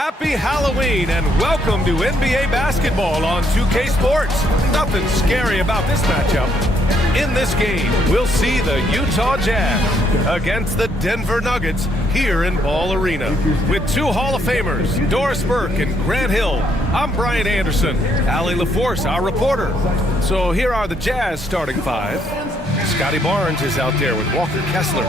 Happy Halloween and welcome to NBA basketball on 2K Sports. Nothing scary about this matchup. In this game, we'll see the Utah Jazz against the Denver Nuggets here in Ball Arena. With two Hall of Famers, Doris Burke and Grant Hill, I'm Brian Anderson, Allie LaForce, our reporter. So here are the Jazz starting five. Scotty Barnes is out there with Walker Kessler.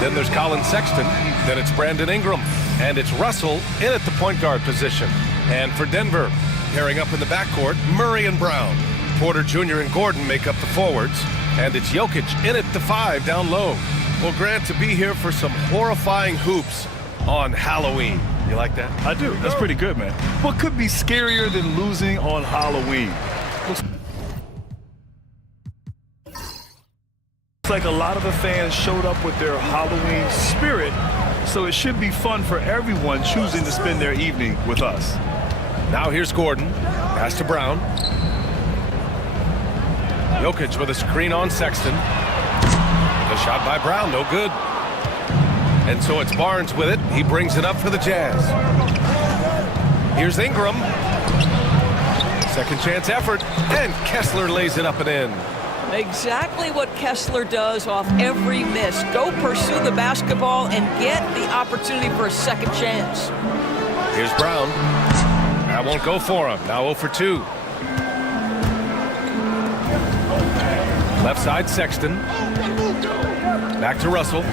Then there's Colin Sexton. Then it's Brandon Ingram. And it's Russell in at the point guard position. And for Denver, pairing up in the backcourt, Murray and Brown. Porter Jr. and Gordon make up the forwards. And it's Jokic in at the five down low. Well, Grant, to be here for some horrifying hoops on Halloween. You like that? I do. That's pretty good, man. What could be scarier than losing on Halloween? Looks like a lot of the fans showed up with their Halloween spirit, so it should be fun for everyone choosing to spend their evening with us. Now here's Gordon. Pass to Brown. Jokic with a screen on Sexton. The shot by Brown, no good. And so it's Barnes with it. He brings it up for the Jazz. Here's Ingram. Second chance effort. And Kessler lays it up and in. Exactly what Kessler does off every miss. Go pursue the basketball and get the opportunity for a second chance. Here's Brown. That won't go for him. Now 0 for 2. Left side, Sexton. Back to Russell.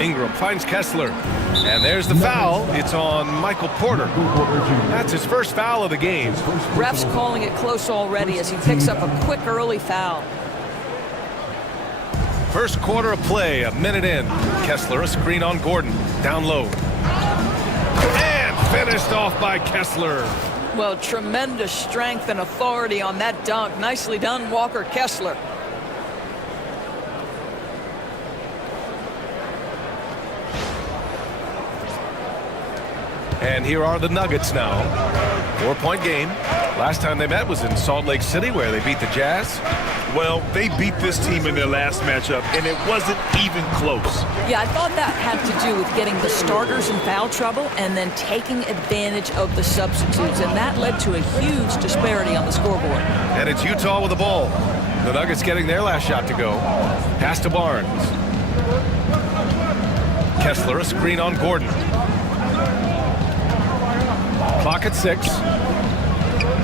Ingram finds Kessler. And there's the foul. It's on Michael Porter. That's his first foul of the game. Ref's calling it close already as he picks up a quick early foul. First quarter of play, a minute in. Kessler, a screen on Gordon. Down low. And finished off by Kessler. Well, tremendous strength and authority on that dunk. Nicely done, Walker Kessler. And here are the Nuggets now. 4-point game. Last time they met was in Salt Lake City, where they beat the Jazz. Well, they beat this team in their last matchup, and it wasn't even close. Yeah, I thought that had to do with getting the starters in foul trouble and then taking advantage of the substitutes, and that led to a huge disparity on the scoreboard. And it's Utah with the ball. The Nuggets getting their last shot to go. Pass to Barnes. Kessler, a screen on Gordon. Clock at 6.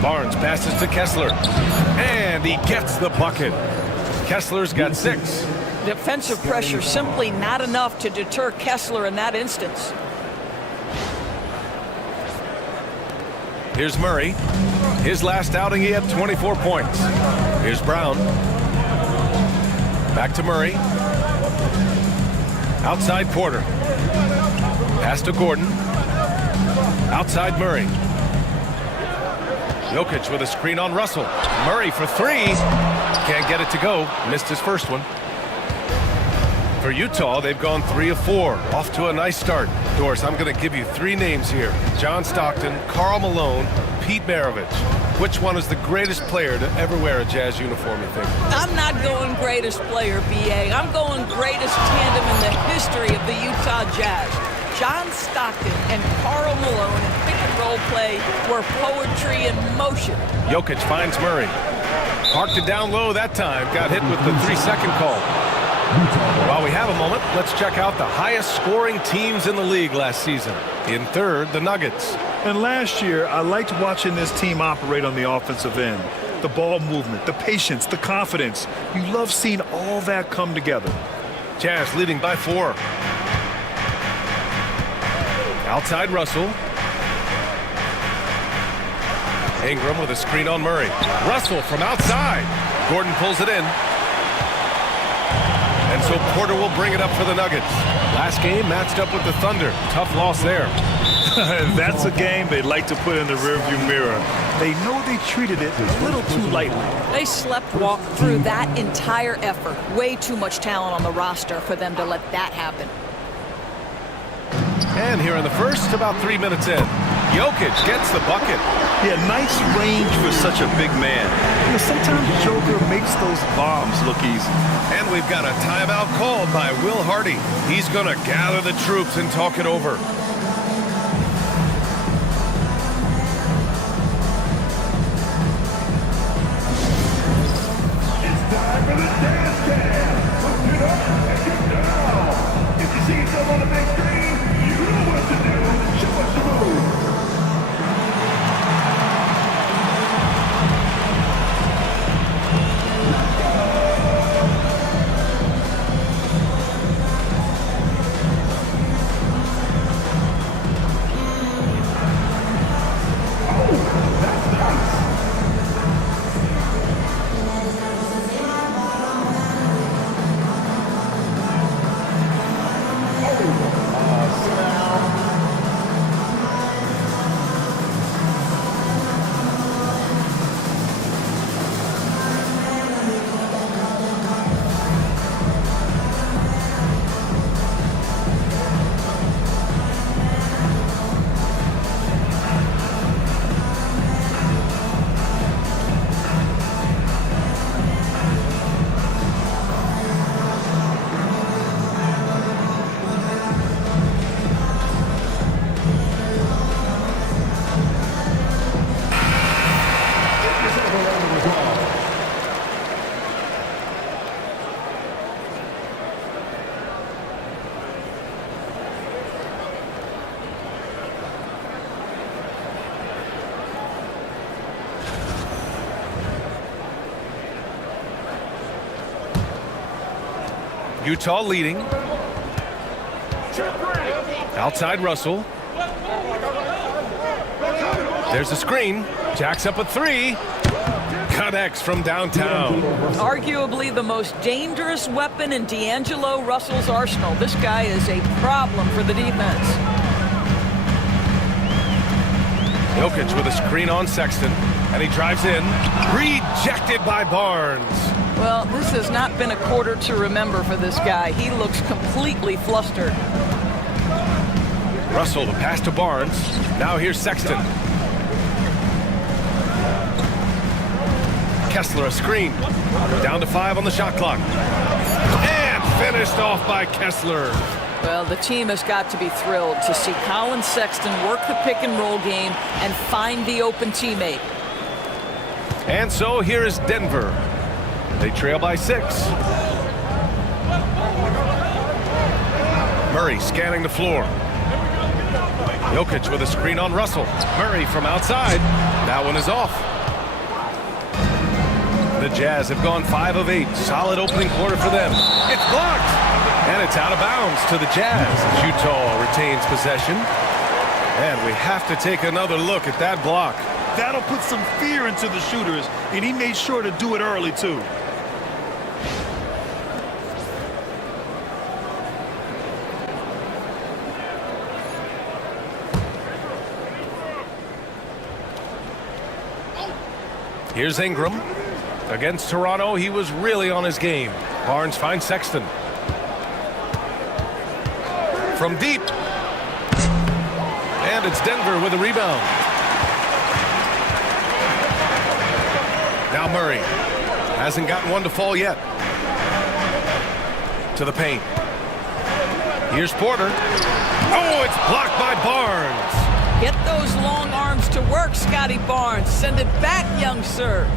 Barnes passes to Kessler. And he gets the bucket. Kessler's got 6. Defensive pressure simply not enough to deter Kessler in that instance. Here's Murray. His last outing, he had 24 points. Here's Brown. Back to Murray. Outside Porter. Pass to Gordon. Outside Murray. Jokic with a screen on Russell. Murray for 3. Can't get it to go. Missed his first one. For Utah, they've gone 3 of 4. Off to a nice start. Doris, I'm going to give you 3 names here. John Stockton, Karl Malone, Pete Maravich. Which one is the greatest player to ever wear a Jazz uniform, you think? I'm not going greatest player, B.A. I'm going greatest tandem in the history of the Utah Jazz. John Stockton and Karl Malone in pick-and-roll play were poetry in motion. Jokic finds Murray. Parked it down low that time. Got hit with the 3-second call. While we have a moment, let's check out the highest-scoring teams in the league last season. In third, the Nuggets. And last year, I liked watching this team operate on the offensive end. The ball movement, the patience, the confidence. You love seeing all that come together. Jazz leading by 4. Outside Russell. Ingram with a screen on Murray. Russell from outside. Gordon pulls it in. And so Porter will bring it up for the Nuggets. Last game matched up with the Thunder. Tough loss there. That's a game they'd like to put in the rearview mirror. They know they treated it a little too lightly. They sleepwalked through that entire effort. Way too much talent on the roster for them to let that happen. And here in the first, about 3 minutes in, Jokic gets the bucket. Yeah, nice range for such a big man. You know, sometimes Joker makes those bombs look easy. And we've got a timeout called by Will Hardy. He's going to gather the troops and talk it over. Utah leading. Outside Russell. There's a screen. Jacks up a three. Connects from downtown. Arguably the most dangerous weapon in D'Angelo Russell's arsenal. This guy is a problem for the defense. Jokic with a screen on Sexton, and he drives in. Rejected by Barnes. Well, this has not been a quarter to remember for this guy. He looks completely flustered. Russell, the pass to Barnes. Now here's Sexton. Kessler, a screen. Down to 5 on the shot clock. And finished off by Kessler. Well, the team has got to be thrilled to see Colin Sexton work the pick-and-roll game and find the open teammate. And so here is Denver. They trail by 6. Murray scanning the floor. Jokic with a screen on Russell. Murray from outside. That one is off. The Jazz have gone 5 of 8. Solid opening quarter for them. It's blocked. And it's out of bounds to the Jazz as Utah retains possession. And we have to take another look at that block. That'll put some fear into the shooters, and he made sure to do it early, too. Here's Ingram. Against Toronto, he was really on his game. Barnes finds Sexton. From deep. And it's Denver with a rebound. Now Murray. Hasn't gotten one to fall yet. To the paint. Here's Porter. Oh, it's blocked by Barnes. Get those long arms to work, Scotty Barnes. Send it back, young sir.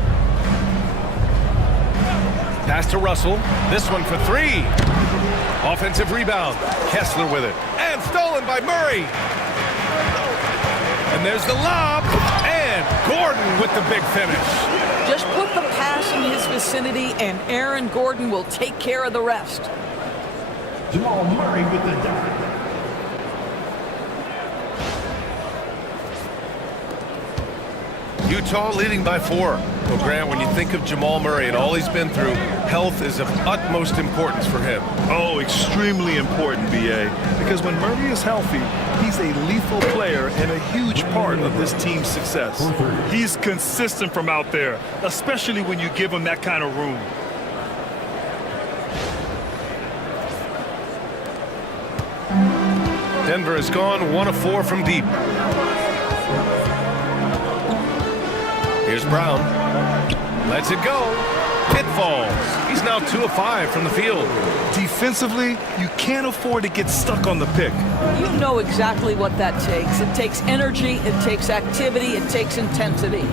Pass to Russell. This one for 3. Offensive rebound. Kessler with it. And stolen by Murray. And there's the lob. And Gordon with the big finish. Just put the pass in his vicinity, and Aaron Gordon will take care of the rest. Jamal Murray with the dunk. Utah leading by 4. Well, Grant, when you think of Jamal Murray and all he's been through, health is of utmost importance for him. Oh, extremely important, B.A., because when Murray is healthy, he's a lethal player and a huge part of this team's success. He's consistent from out there, especially when you give him that kind of room. Denver has gone 1 of 4 from deep. Here's Brown. Lets it go. It falls. He's now 2 of 5 from the field. Defensively, you can't afford to get stuck on the pick. You know exactly what that takes. It takes energy, it takes activity, it takes intensity.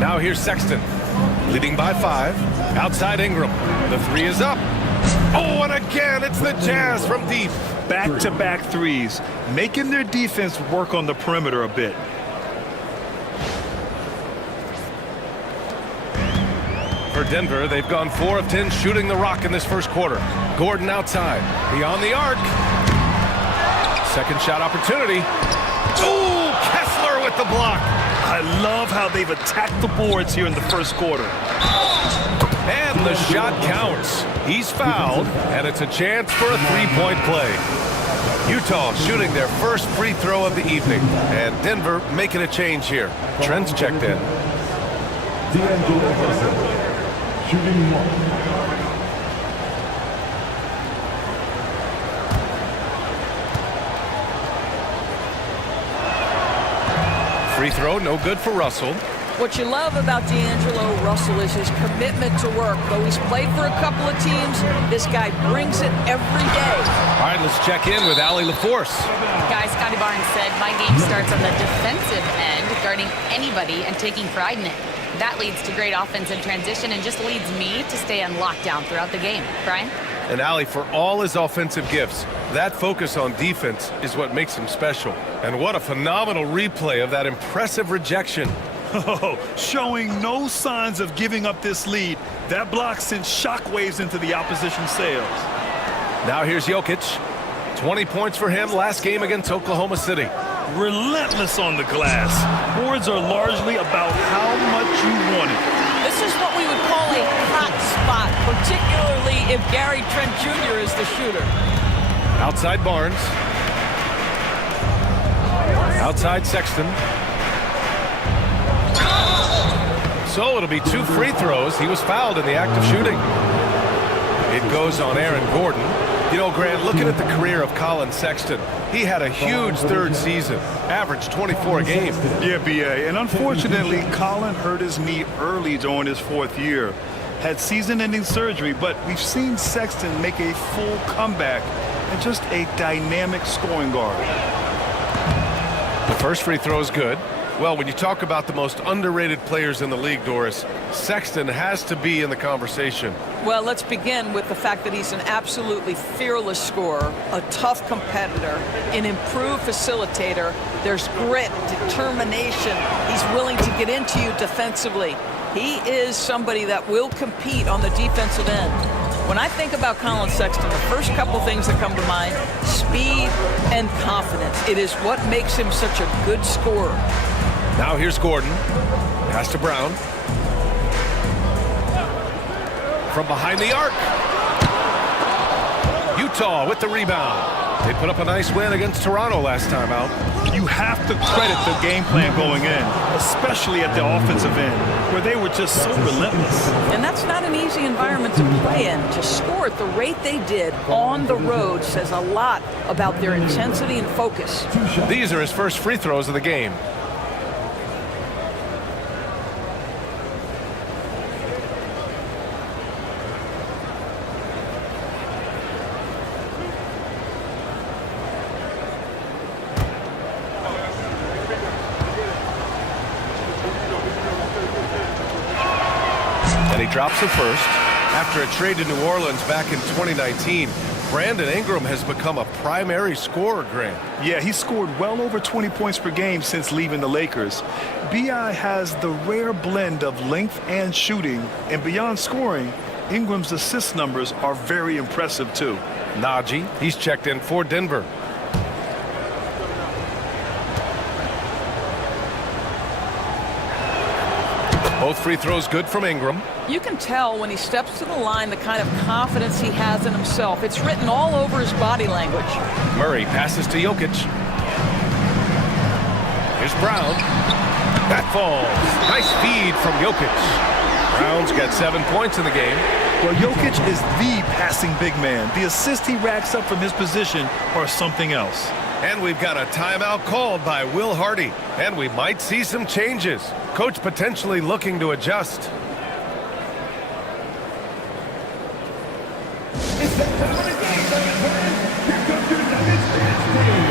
Now here's Sexton. Leading by 5. Outside Ingram. The 3 is up. Oh, and again, it's the Jazz from deep. Back-to-back threes, making their defense work on the perimeter a bit. For Denver, they've gone 4 of 10 shooting the rock in this first quarter. Gordon outside, beyond the arc. Second shot opportunity. Ooh, Kessler with the block. I love how they've attacked the boards here in the first quarter. And the shot counts. He's fouled, and it's a chance for a 3-point play. Utah shooting their first free throw of the evening, and Denver making a change here. Trent's checked in. D'Angelo Russell, shooting 1. Free throw, no good for Russell. What you love about D'Angelo Russell is his commitment to work. Though he's played for a couple of teams, this guy brings it every day. All right, let's check in with Allie LaForce. Guys, Scotty Barnes said, my game starts on the defensive end, guarding anybody and taking pride in it. That leads to great offensive transition and just leads me to stay on lockdown throughout the game. Brian? And Allie, for all his offensive gifts, that focus on defense is what makes him special. And what a phenomenal replay of that impressive rejection. Oh, showing no signs of giving up this lead. That block sent shockwaves into the opposition sails. Now here's Jokic. 20 points for him last game against Oklahoma City. Relentless on the glass. Boards are largely about how much you want it. This is what we would call a hot spot, particularly if Gary Trent Jr. is the shooter. Outside Barnes. Outside Sexton. So it'll be 2 free throws. He was fouled in the act of shooting. It goes on Aaron Gordon. You know, Grant, looking at the career of Colin Sexton, he had a huge third season, averaged 24 a game. Yeah, B.A. And unfortunately, Colin hurt his knee early during his 4th year. Had season-ending surgery, but we've seen Sexton make a full comeback and just a dynamic scoring guard. The first free throw is good. Well, when you talk about the most underrated players in the league, Doris, Sexton has to be in the conversation. Well, let's begin with the fact that he's an absolutely fearless scorer, a tough competitor, an improved facilitator. There's grit, determination. He's willing to get into you defensively. He is somebody that will compete on the defensive end. When I think about Colin Sexton, the first couple things that come to mind, speed and confidence. It is what makes him such a good scorer. Now here's Gordon. Pass to Brown. From behind the arc. Utah with the rebound. They put up a nice win against Toronto last time out. You have to credit the game plan going in, especially at the offensive end, where they were just so relentless. And that's not an easy environment to play in. To score at the rate they did on the road says a lot about their intensity and focus. These are his first free throws of the game. He drops the first. After a trade to New Orleans back in 2019, Brandon Ingram has become a primary scorer, Grant. Yeah, he scored well over 20 points per game since leaving the Lakers. B.I. has the rare blend of length and shooting, and beyond scoring, Ingram's assist numbers are very impressive too. Najee, he's checked in for Denver. Both free throws good from Ingram. You can tell when he steps to the line the kind of confidence he has in himself. It's written all over his body language. Murray passes to Jokic. Here's Brown. That falls. Nice feed from Jokic. Brown's got 7 points in the game. Well, Jokic is the passing big man. The assists he racks up from his position are something else. And we've got a timeout called by Will Hardy. And we might see some changes. Coach potentially looking to adjust. It's that time of the game, Lakers fans. Here comes your United States team.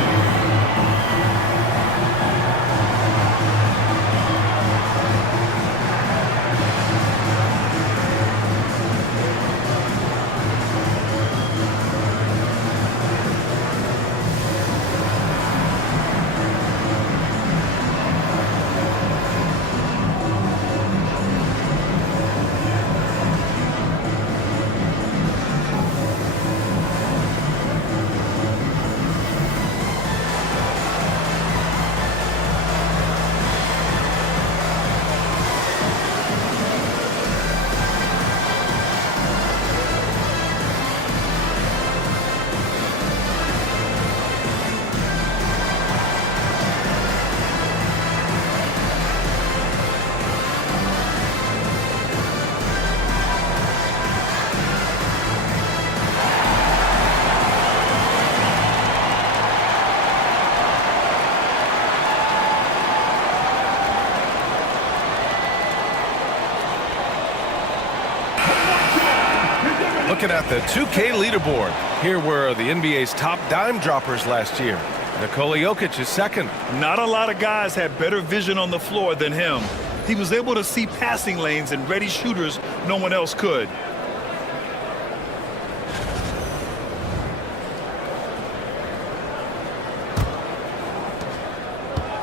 Looking at the 2K leaderboard, here were the NBA's top dime droppers last year. Nikola Jokic is second. Not a lot of guys had better vision on the floor than him. He was able to see passing lanes and ready shooters no one else could.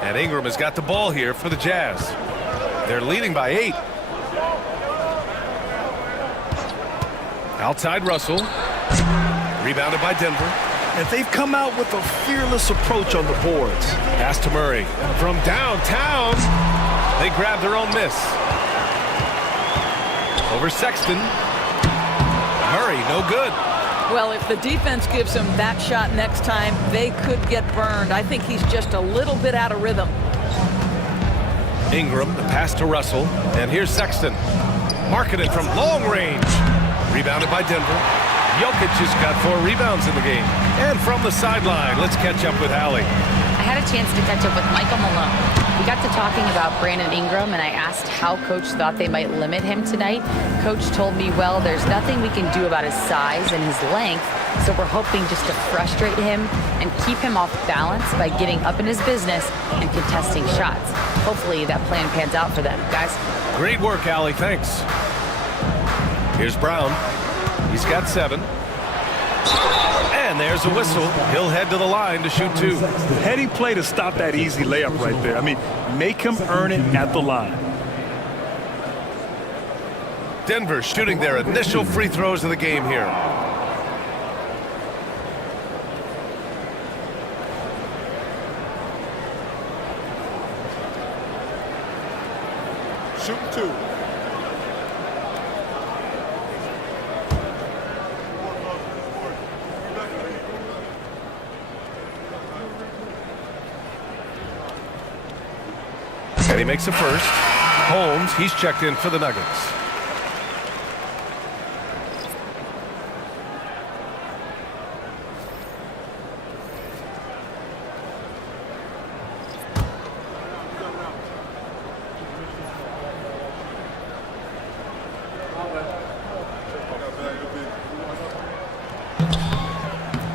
And Ingram has got the ball here for the Jazz. They're leading by 8. Outside Russell. Rebounded by Denver. And they've come out with a fearless approach on the boards. Pass to Murray. From downtown, they grab their own miss. Over Sexton. Murray, no good. Well, if the defense gives him that shot next time, they could get burned. I think he's just a little bit out of rhythm. Ingram, the pass to Russell. And here's Sexton. Marketed from long range. Rebounded by Denver. Jokic has got 4 rebounds in the game. And from the sideline, let's catch up with Allie. I had a chance to catch up with Michael Malone. We got to talking about Brandon Ingram, and I asked how Coach thought they might limit him tonight. Coach told me, well, there's nothing we can do about his size and his length, so we're hoping just to frustrate him and keep him off balance by getting up in his business and contesting shots. Hopefully that plan pans out for them, guys. Great work, Allie. Thanks. Here's Brown. He's got 7. And there's a whistle. He'll head to the line to shoot 2. Heady play to stop that easy layup right there. I mean, make him earn it at the line. Denver shooting their initial free throws of the game here. Shoot 2. And he makes a first. Holmes, he's checked in for the Nuggets.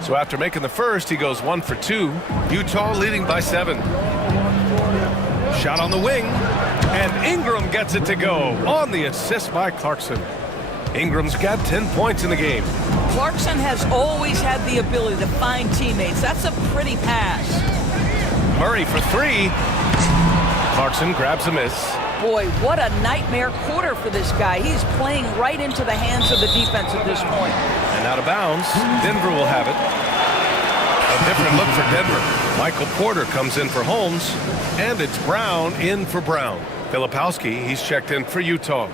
So after making the first, he goes 1 for 2. Utah leading by 7. Shot on the wing, and Ingram gets it to go on the assist by Clarkson. Ingram's got 10 points in the game. Clarkson has always had the ability to find teammates. That's a pretty pass. Murray for 3. Clarkson grabs a miss. Boy, what a nightmare quarter for this guy. He's playing right into the hands of the defense at this point. And out of bounds, Denver will have it. A different look for Denver. Michael Porter comes in for Holmes, and it's Brown in for Brown. Filipowski, he's checked in for Utah.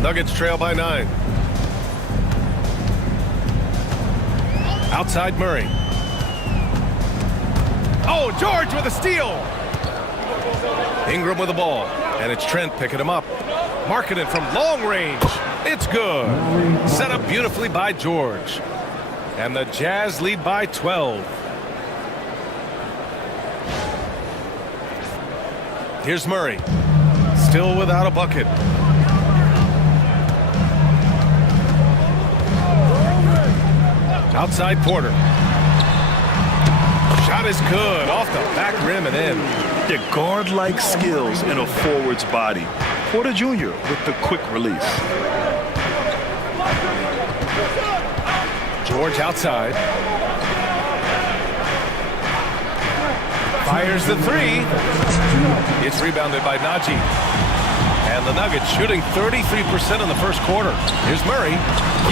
Nuggets trail by 9. Outside Murray. Oh, George with a steal. Ingram with the ball, and it's Trent picking him up. Marketed from long range. It's good. Set up beautifully by George. And the Jazz lead by 12. Here's Murray. Still without a bucket. Outside Porter. Shot is good. Off the back rim and in. The guard-like skills in a forward's body. Porter Jr. with the quick release. George outside. Fires the 3. It's rebounded by Najee. And the Nuggets shooting 33% in the first quarter. Here's Murray.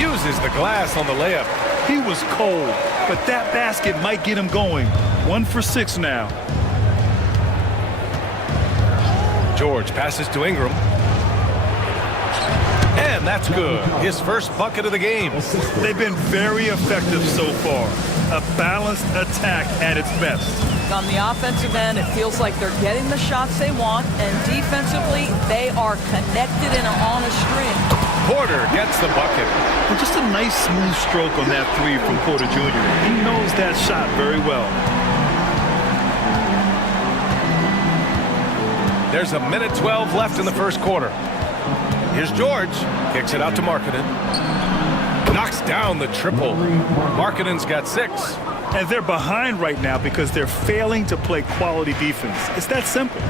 Uses the glass on the layup. He was cold, but that basket might get him going. 1 for 6 now. George passes to Ingram. And that's good. His first bucket of the game. They've been very effective so far. A balanced attack at its best. On the offensive end, it feels like they're getting the shots they want, and defensively, they are connected and on a string. Porter gets the bucket. And just a nice smooth stroke on that 3 from Porter Jr. He knows that shot very well. There's a minute 12 left in the first quarter. Here's George. Kicks it out to Markkanen. Knocks down the triple. Markkanen's got 6. And they're behind right now because they're failing to play quality defense. It's that simple.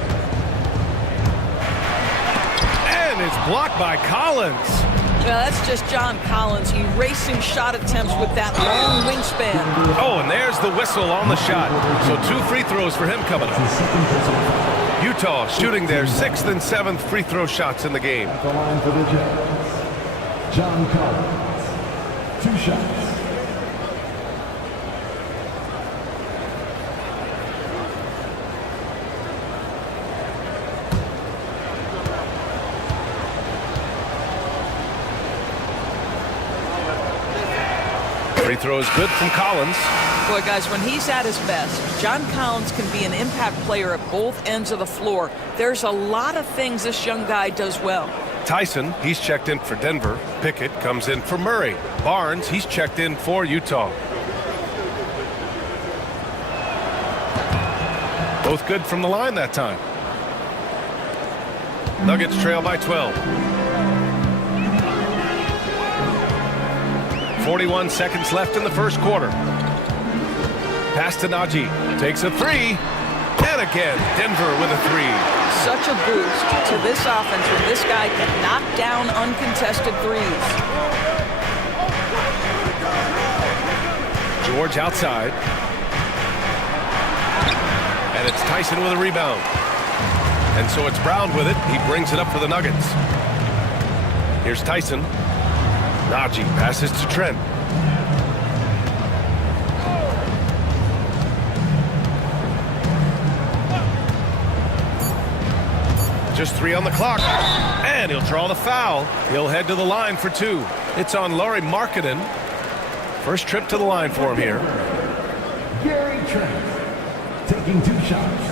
And it's blocked by Collins. Well, that's just John Collins erasing shot attempts with that long wingspan. Oh, and there's the whistle on the shot. So 2 free throws for him coming up. Utah shooting their 6th and 7th free throw shots in the game. At the line for the Jazz, John Collins. 2 shots. Free throw is good from Collins. Boy, guys, when he's at his best, John Collins can be an impact player at both ends of the floor. There's a lot of things this young guy does well. Tyson, he's checked in for Denver. Pickett comes in for Murray. Barnes, he's checked in for Utah. Both good from the line that time. Nuggets trail by 12. 41 seconds left in the first quarter. Pass to Najee. Takes a 3. And again, Denver with a 3. Such a boost to this offense when this guy can knock down uncontested threes. George outside. And it's Tyson with a rebound. And so it's Brown with it. He brings it up for the Nuggets. Here's Tyson. Najee passes to Trent. Just 3 on the clock. And he'll draw the foul. He'll head to the line for 2. It's on Lauri Markkanen. First trip to the line for him here. Gary Trent taking 2 shots.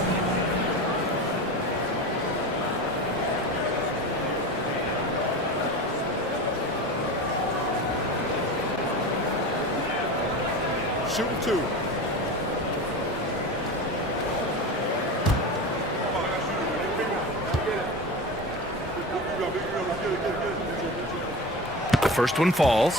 Shooting 2. The first one falls.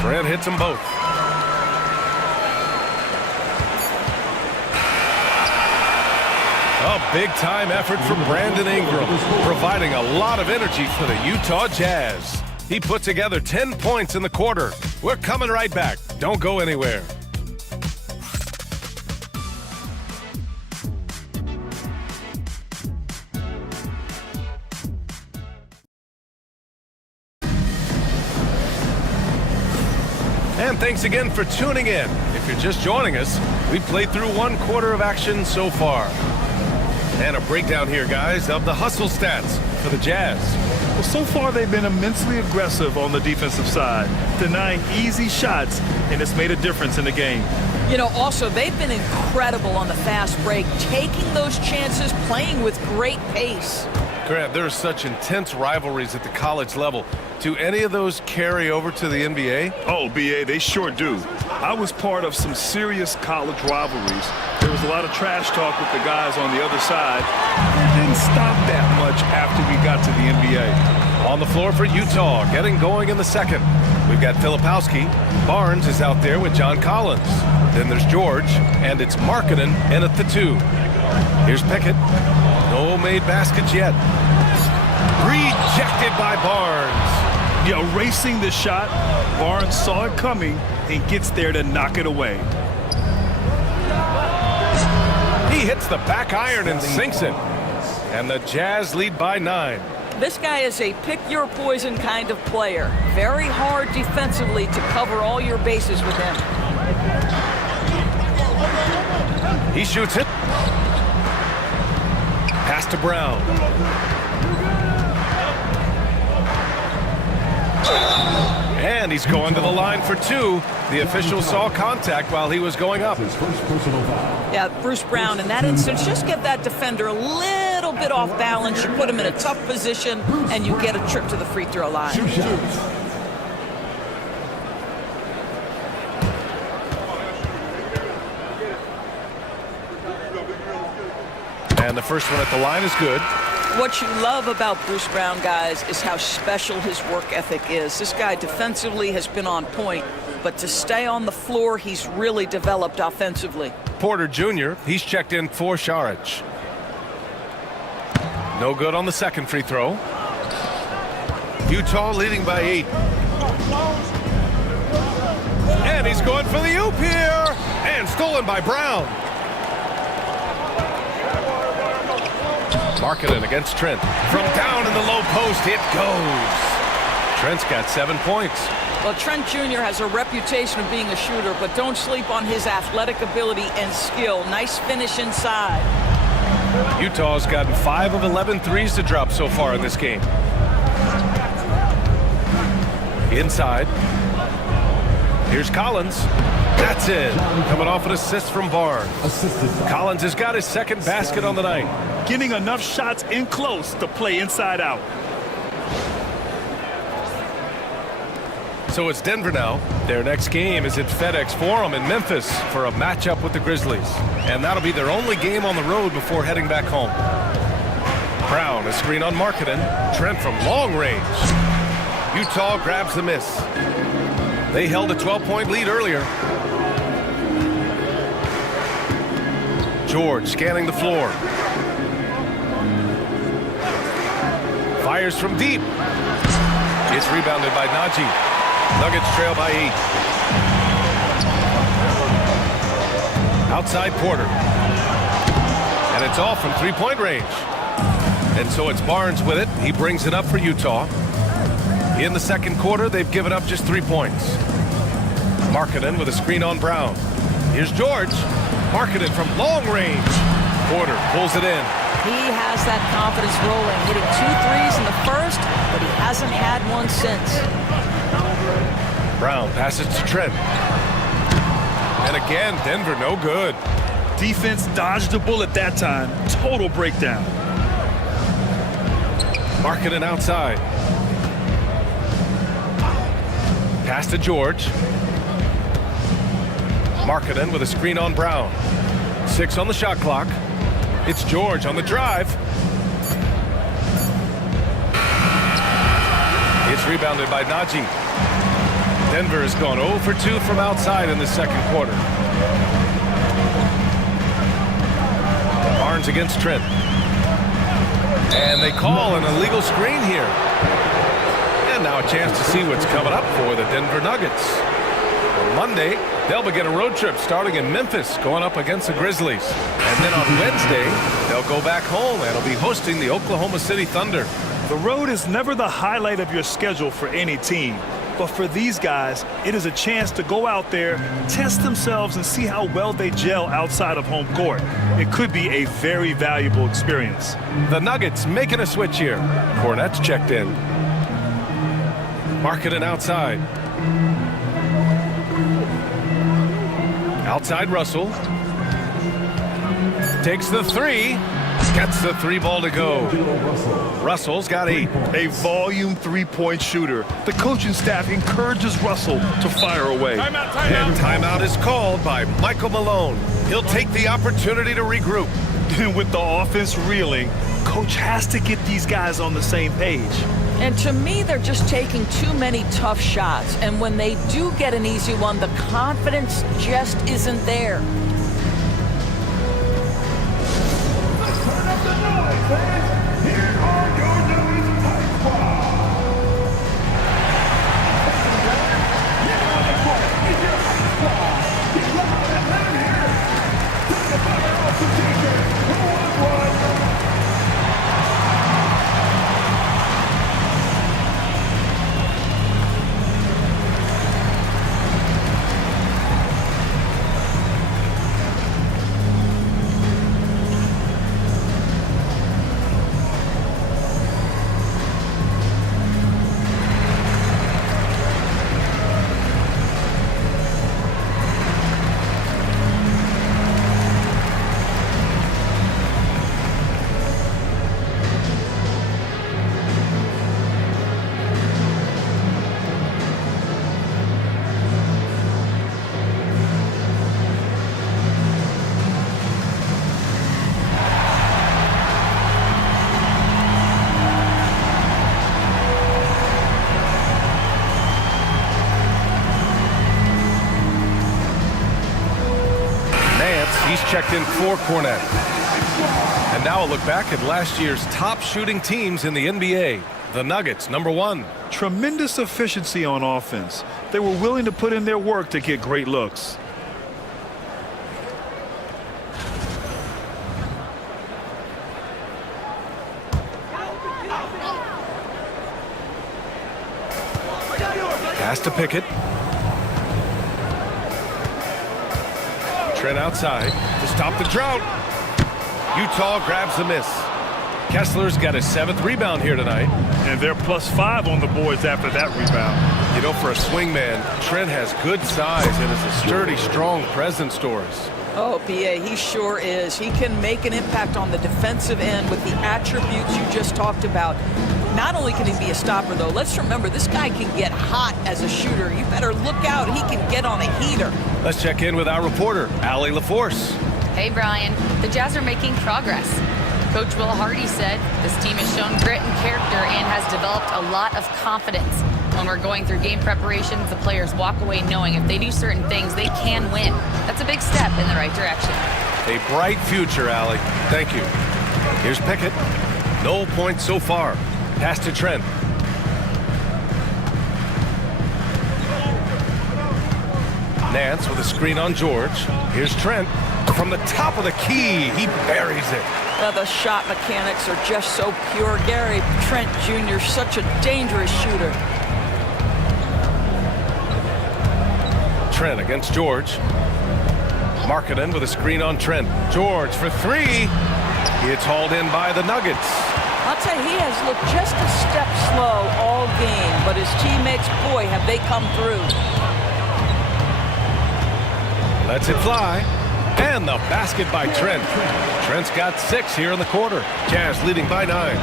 Trent hits them both. A big-time effort from Brandon Ingram, providing a lot of energy for the Utah Jazz. He put together 10 points in the quarter. We're coming right back. Don't go anywhere. And thanks again for tuning in. If you're just joining us, we've played through 1 quarter of action so far. And a breakdown here, guys, of the hustle stats for the Jazz. Well, so far they've been immensely aggressive on the defensive side, denying easy shots, and it's made a difference in the game. You know, also, they've been incredible on the fast break, taking those chances, playing with great pace. Grant, there are such intense rivalries at the college level. Do any of those carry over to the NBA? Oh, BA, they sure do. I was part of some serious college rivalries. There was a lot of trash talk with the guys on the other side. It didn't stop that much after we got to the NBA. On the floor for Utah, getting going in the second. We've got Filipowski. Barnes is out there with John Collins. Then there's George, and it's Markkanen in at the 2. Here's Pickett. No made baskets yet. Rejected by Barnes. Yeah, racing the shot. Barnes saw it coming and gets there to knock it away. He hits the back iron and sinks it. And the Jazz lead by 9. This guy is a pick-your-poison kind of player. Very hard defensively to cover all your bases with him. He shoots it. Pass to Brown. And he's going to the line for 2. The official saw contact while he was going up. His first personal foul. Yeah, Bruce Brown, in that instance, just get that defender a little bit off balance. You put him in a tough position, and you get a trip to the free throw line. 2 shots. And the first one at the line is good. What you love about Bruce Brown, guys, is how special his work ethic is. This guy defensively has been on point, but to stay on the floor, he's really developed offensively. Porter Jr., he's checked in for Saric. No good on the second free throw. Utah leading by 8. And he's going for the oop here. And stolen by Brown. Markkanen against Trent. From down in the low post, it goes. Trent's got 7 points. Well, Trent Jr. has a reputation of being a shooter, but don't sleep on his athletic ability and skill. Nice finish inside. Utah's gotten 5 of 11 threes to drop so far in this game. Inside. Here's Collins. That's it. Coming off an assist from Barnes. Collins has got his second basket on the night. Getting enough shots in close to play inside out. So it's Denver now. Their next game is at FedEx Forum in Memphis for a matchup with the Grizzlies. And that'll be their only game on the road before heading back home. Brown, a screen on Markkanen. Trent from long range. Utah grabs the miss. They held a 12-point lead earlier. George scanning the floor. Fires from deep. It's rebounded by Najee. Nuggets trail by 8. Outside Porter. And it's off from three-point range. And so it's Barnes with it. He brings it up for Utah. In the second quarter, they've given up just 3 points. Markkanen with a screen on Brown. Here's George. Markkanen from long range. Porter pulls it in. He has that confidence rolling, hitting 2 threes in the first, but he hasn't had one since. Brown passes to Trent. And again, Denver no good. Defense dodged a bullet that time. Total breakdown. Markkanen outside. Pass to George. Markkanen with a screen on Brown. 6 on the shot clock. It's George on the drive. It's rebounded by Najee. Denver has gone 0 for 2 from outside in the second quarter. Barnes against Trent. And they call an illegal screen here. And now a chance to see what's coming up for the Denver Nuggets. On Monday, they'll begin a road trip starting in Memphis, going up against the Grizzlies. And then on Wednesday, they'll go back home and will be hosting the Oklahoma City Thunder. The road is never the highlight of your schedule for any team. But for these guys, it is a chance to go out there, test themselves, and see how well they gel outside of home court. It could be a very valuable experience. The Nuggets making a switch here. Cornette's checked in. Markkanen outside. Outside Russell. Takes the 3. Gets the 3 ball to go. Russell's got 8. A volume three-point shooter. The coaching staff encourages Russell to fire away. And timeout is called by Michael Malone. He'll take the opportunity to regroup. And with the offense reeling, coach has to get these guys on the same page. And to me, they're just taking too many tough shots. And when they do get an easy one, the confidence just isn't there. Turn up the noise, fans. Here are your Nuggets High Squad. Get on the court. It's your High Squad. Get loud and let 'em hear it. Take the fire off the t-shirt. Who wants one? checked in for Cornette. And now a look back at last year's top shooting teams in the NBA. The Nuggets, number 1. Tremendous efficiency on offense. They were willing to put in their work to get great looks. Pass to Pickett. Trent outside to stop the drought. Utah grabs the miss. Kessler's got his 7th rebound here tonight. And they're +5 on the boards after that rebound. You know, for a swingman, Trent has good size and is a sturdy, strong presence, Doris. Oh, B.A., he sure is. He can make an impact on the defensive end with the attributes you just talked about. Not only can he be a stopper, though, let's remember, this guy can get hot as a shooter. You better look out. He can get on a heater. Let's check in with our reporter, Allie LaForce. Hey, Brian. The Jazz are making progress. Coach Will Hardy said this team has shown grit and character and has developed a lot of confidence. When we're going through game preparations, the players walk away knowing if they do certain things, they can win. That's a big step in the right direction. A bright future, Allie. Thank you. Here's Pickett. No points so far. Pass to Trent. Nance with a screen on George. Here's Trent. From the top of the key, he buries it. The shot mechanics are just so pure. Gary Trent Jr., such a dangerous shooter. Trent against George. Markkanen with a screen on Trent. George for 3. It's hauled in by the Nuggets. I'll tell you, he has looked just a step slow all game, but his teammates, boy, have they come through. Lets it fly. And the basket by Trent. Trent's got 6 here in the quarter. Jazz leading by 9.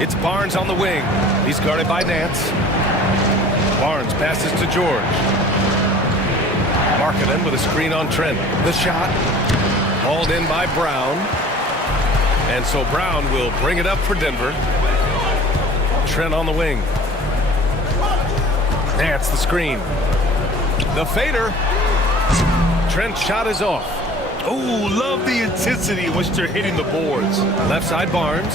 It's Barnes on the wing. He's guarded by Nance. Barnes passes to George. Markkanen with a screen on Trent. The shot. Hauled in by Brown. And so Brown will bring it up for Denver. Trent on the wing. Nance the screen. The fader. Trent's shot is off. Oh, love the intensity in which they're hitting the boards. Left side Barnes.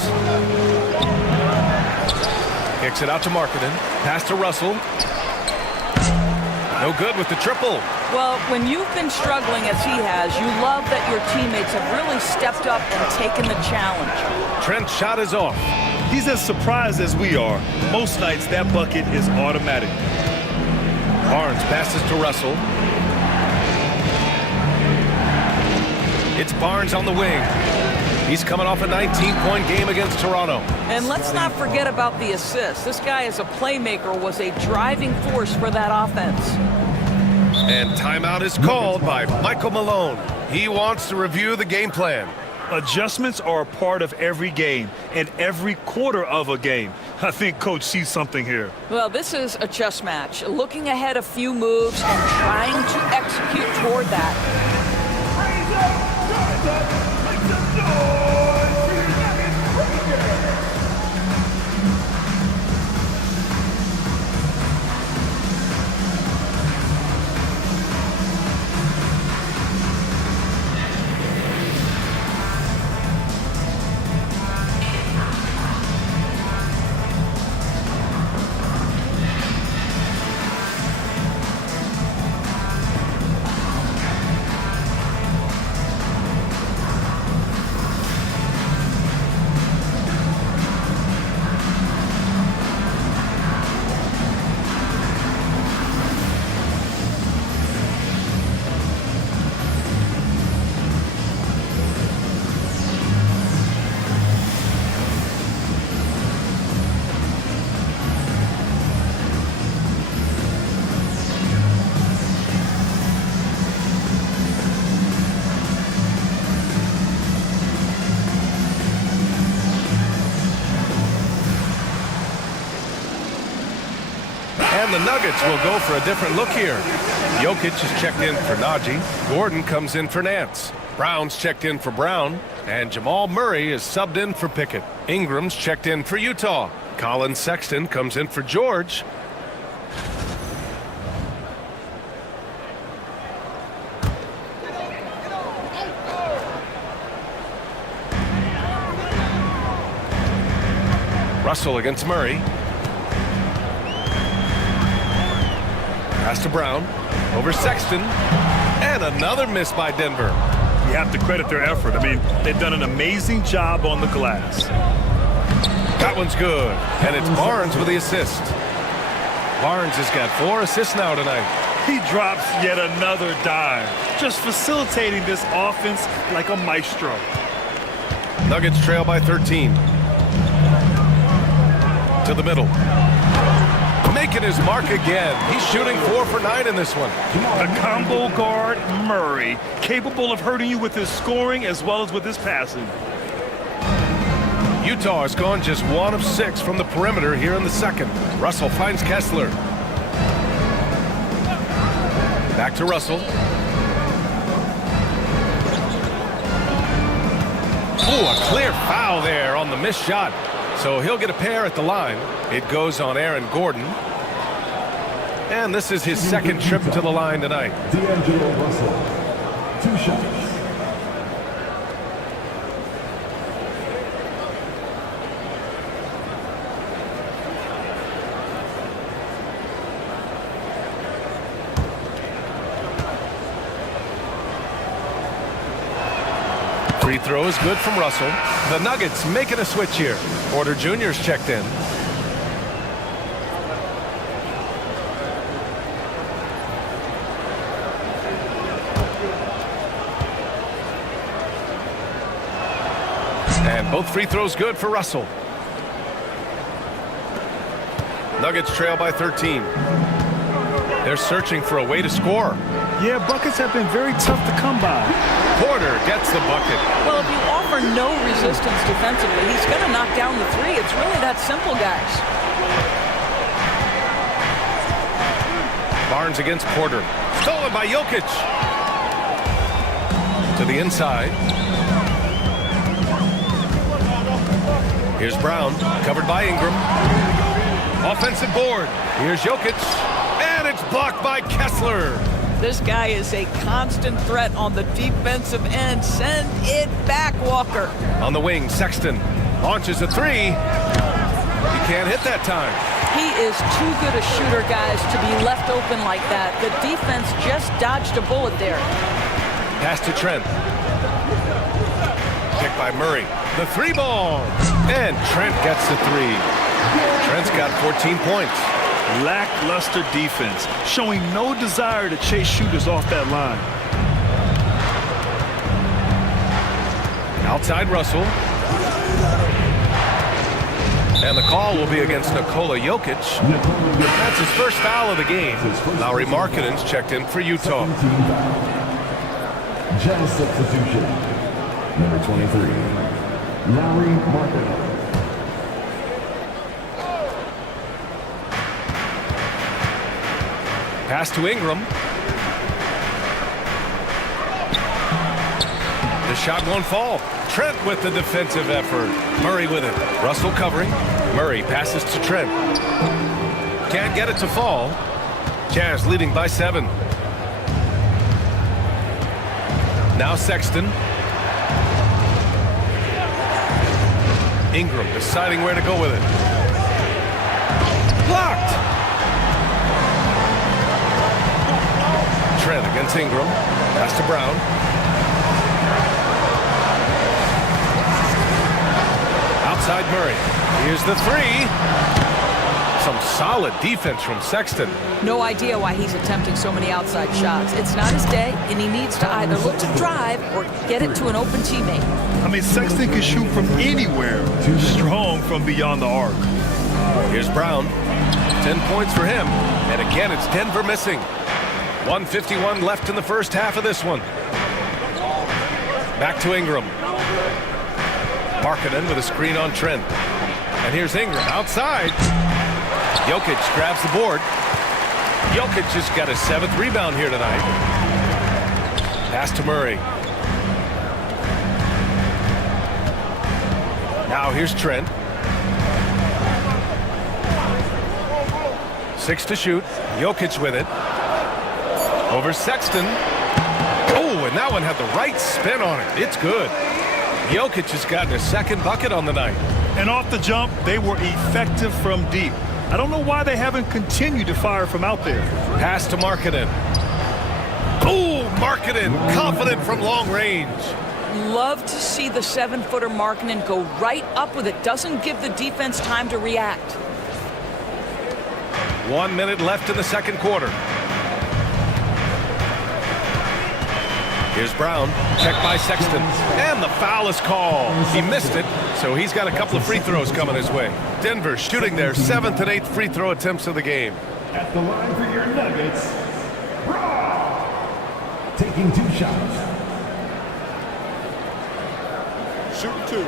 Kicks it out to Markkanen. Pass to Russell. No good with the triple. Well, when you've been struggling as he has, you love that your teammates have really stepped up and taken the challenge. Trent's shot is off. He's as surprised as we are. Most nights that bucket is automatic. Barnes passes to Russell. It's Barnes on the wing. He's coming off a 19-point game against Toronto. And let's not forget about the assist. This guy as a playmaker was a driving force for that offense. And timeout is called by Michael Malone. He wants to review the game plan. Adjustments are a part of every game and every quarter of a game. I think Coach sees something here. Well, this is a chess match. Looking ahead a few moves and trying to execute toward that. And the Nuggets will go for a different look here. Jokic is checked in for Najee. Gordon comes in for Nance. Brown's checked in for Brown. And Jamal Murray is subbed in for Pickett. Ingram's checked in for Utah. Colin Sexton comes in for George. Russell against Murray. Pass to Brown. Over Sexton. And another miss by Denver. You have to credit their effort. I mean, they've done an amazing job on the glass. That one's good. And it's Barnes with the assist. Barnes has got 4 assists now tonight. He drops yet another dime, just facilitating this offense like a maestro. Nuggets trail by 13. To the middle. Making his mark again. He's shooting 4 for 9 in this one. The combo guard, Murray, capable of hurting you with his scoring as well as with his passing. Utah has gone just 1 of 6 from the perimeter here in the second. Russell finds Kessler. Back to Russell. Oh, a clear foul there on the missed shot. So he'll get a pair at the line. It goes on Aaron Gordon. And this is his second trip to the line tonight. D'Angelo Russell, 2 shots. Free throw is good from Russell. The Nuggets making a switch here. Porter Jr.'s checked in. And both free throws good for Russell. Nuggets trail by 13. They're searching for a way to score. Yeah, buckets have been very tough to come by. Porter gets the bucket. Well, if you offer no resistance defensively, he's going to knock down the 3. It's really that simple, guys. Barnes against Porter. Stolen by Jokic. To the inside. Here's Brown, covered by Ingram. Offensive board. Here's Jokic. And it's blocked by Kessler. This guy is a constant threat on the defensive end. Send it back, Walker. On the wing, Sexton launches a 3. He can't hit that time. He is too good a shooter, guys, to be left open like that. The defense just dodged a bullet there. Pass to Trent. Picked by Murray. The 3 ball. And Trent gets the 3. Trent's got 14 points. Lackluster defense, showing no desire to chase shooters off that line. Outside Russell. And the call will be against Nikola Jokic. That's his first foul of the game. Lauri Markkanen's checked in for Utah. Jazz substitution. Number 23, Lauri Markkanen. Pass to Ingram. The shot won't fall. Trent with the defensive effort. Murray with it. Russell covering. Murray passes to Trent. Can't get it to fall. Jazz leading by 7. Now Sexton. Ingram deciding where to go with it. Blocked. Trent against Ingram. Pass to Brown. Outside Murray. Here's the 3. Some solid defense from Sexton. No idea why he's attempting so many outside shots. It's not his day, and he needs to either look to drive or get it to an open teammate. I mean, Sexton can shoot from anywhere. Strong from beyond the arc. Here's Brown. 10 points for him. And again, it's Denver missing. 1:51 left in the first half of this one. Back to Ingram. Markkanen with a screen on Trent. And here's Ingram outside. Jokic grabs the board. Jokic has got his 7th rebound here tonight. Pass to Murray. Now here's Trent. 6 to shoot. Jokic with it. Over Sexton. Oh, and that one had the right spin on it. It's good. Jokic has gotten his 2nd bucket on the night. And off the jump, they were effective from deep. I don't know why they haven't continued to fire from out there. Pass to Markkanen. Oh, Markkanen, confident from long range. Love to see the 7-footer Markkanen go right up with it. Doesn't give the defense time to react. 1 minute left in the second quarter. Here's Brown, checked by Sexton, and the foul is called. He missed it, so he's got a couple of free throws coming his way. Denver shooting their 7th and 8th free throw attempts of the game. At the line for your Nuggets, Brown. Taking 2 shots. Shoot 2.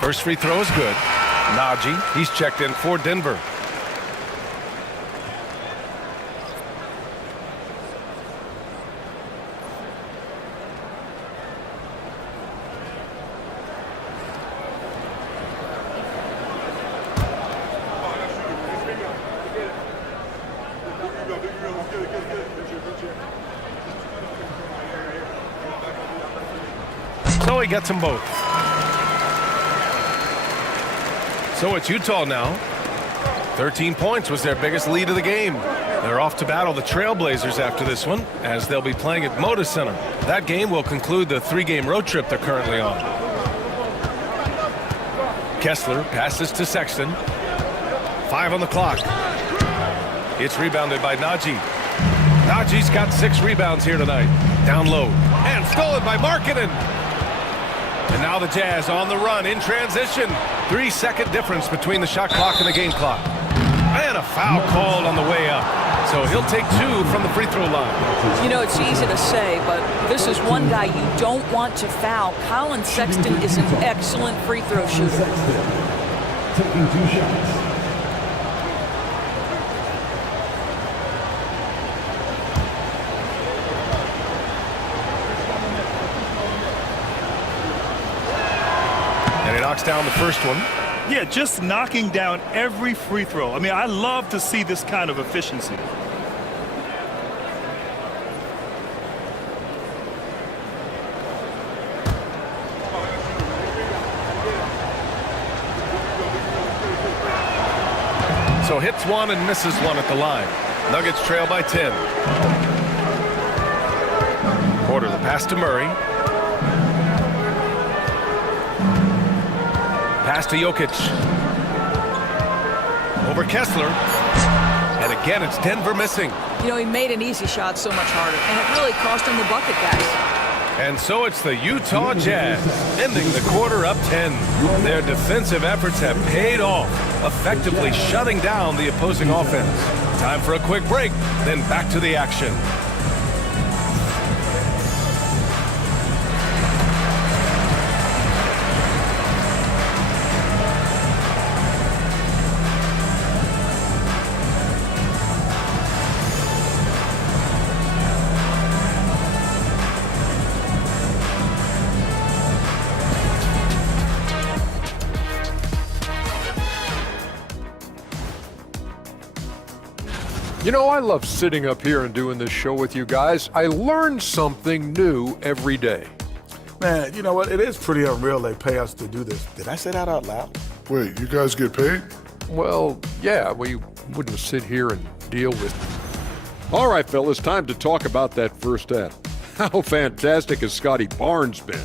First free throw is good. Najee, he's checked in for Denver. So he gets them both. So it's Utah now. 13 points was their biggest lead of the game. They're off to battle the Trailblazers after this one, as they'll be playing at Moda Center. That game will conclude the 3-game road trip they're currently on. Kessler passes to Sexton. 5 on the clock. It's rebounded by Najee. Najee's got 6 rebounds here tonight. Down low. And stolen by Markkanen. And now the Jazz on the run in transition. 3-second difference between the shot clock and the game clock. And a foul called on the way up. So he'll take 2 from the free throw line. You know, it's easy to say, but this is one guy you don't want to foul. Colin Sexton is an excellent free throw shooter. Taking 2 shots. And he knocks down the first one. Yeah, just knocking down every free throw. I mean, I love to see this kind of efficiency. So hits 1 and misses 1 at the line. Nuggets trail by 10. Porter, the pass to Murray. Pass to Jokic. Over Kessler. And again, it's Denver missing. You know, he made an easy shot so much harder, and it really cost him the bucket, guys. And so it's the Utah Jazz, ending the quarter up 10. Their defensive efforts have paid off, effectively shutting down the opposing offense. Time for a quick break, then back to the action. You know, I love sitting up here and doing this show with you guys. I learn something new every day. Man, you know what? It is pretty unreal they pay us to do this. Did I say that out loud? Wait, you guys get paid? Well, yeah, we wouldn't sit here and deal with. All right, fellas, time to talk about that first half. How fantastic has Scotty Barnes been?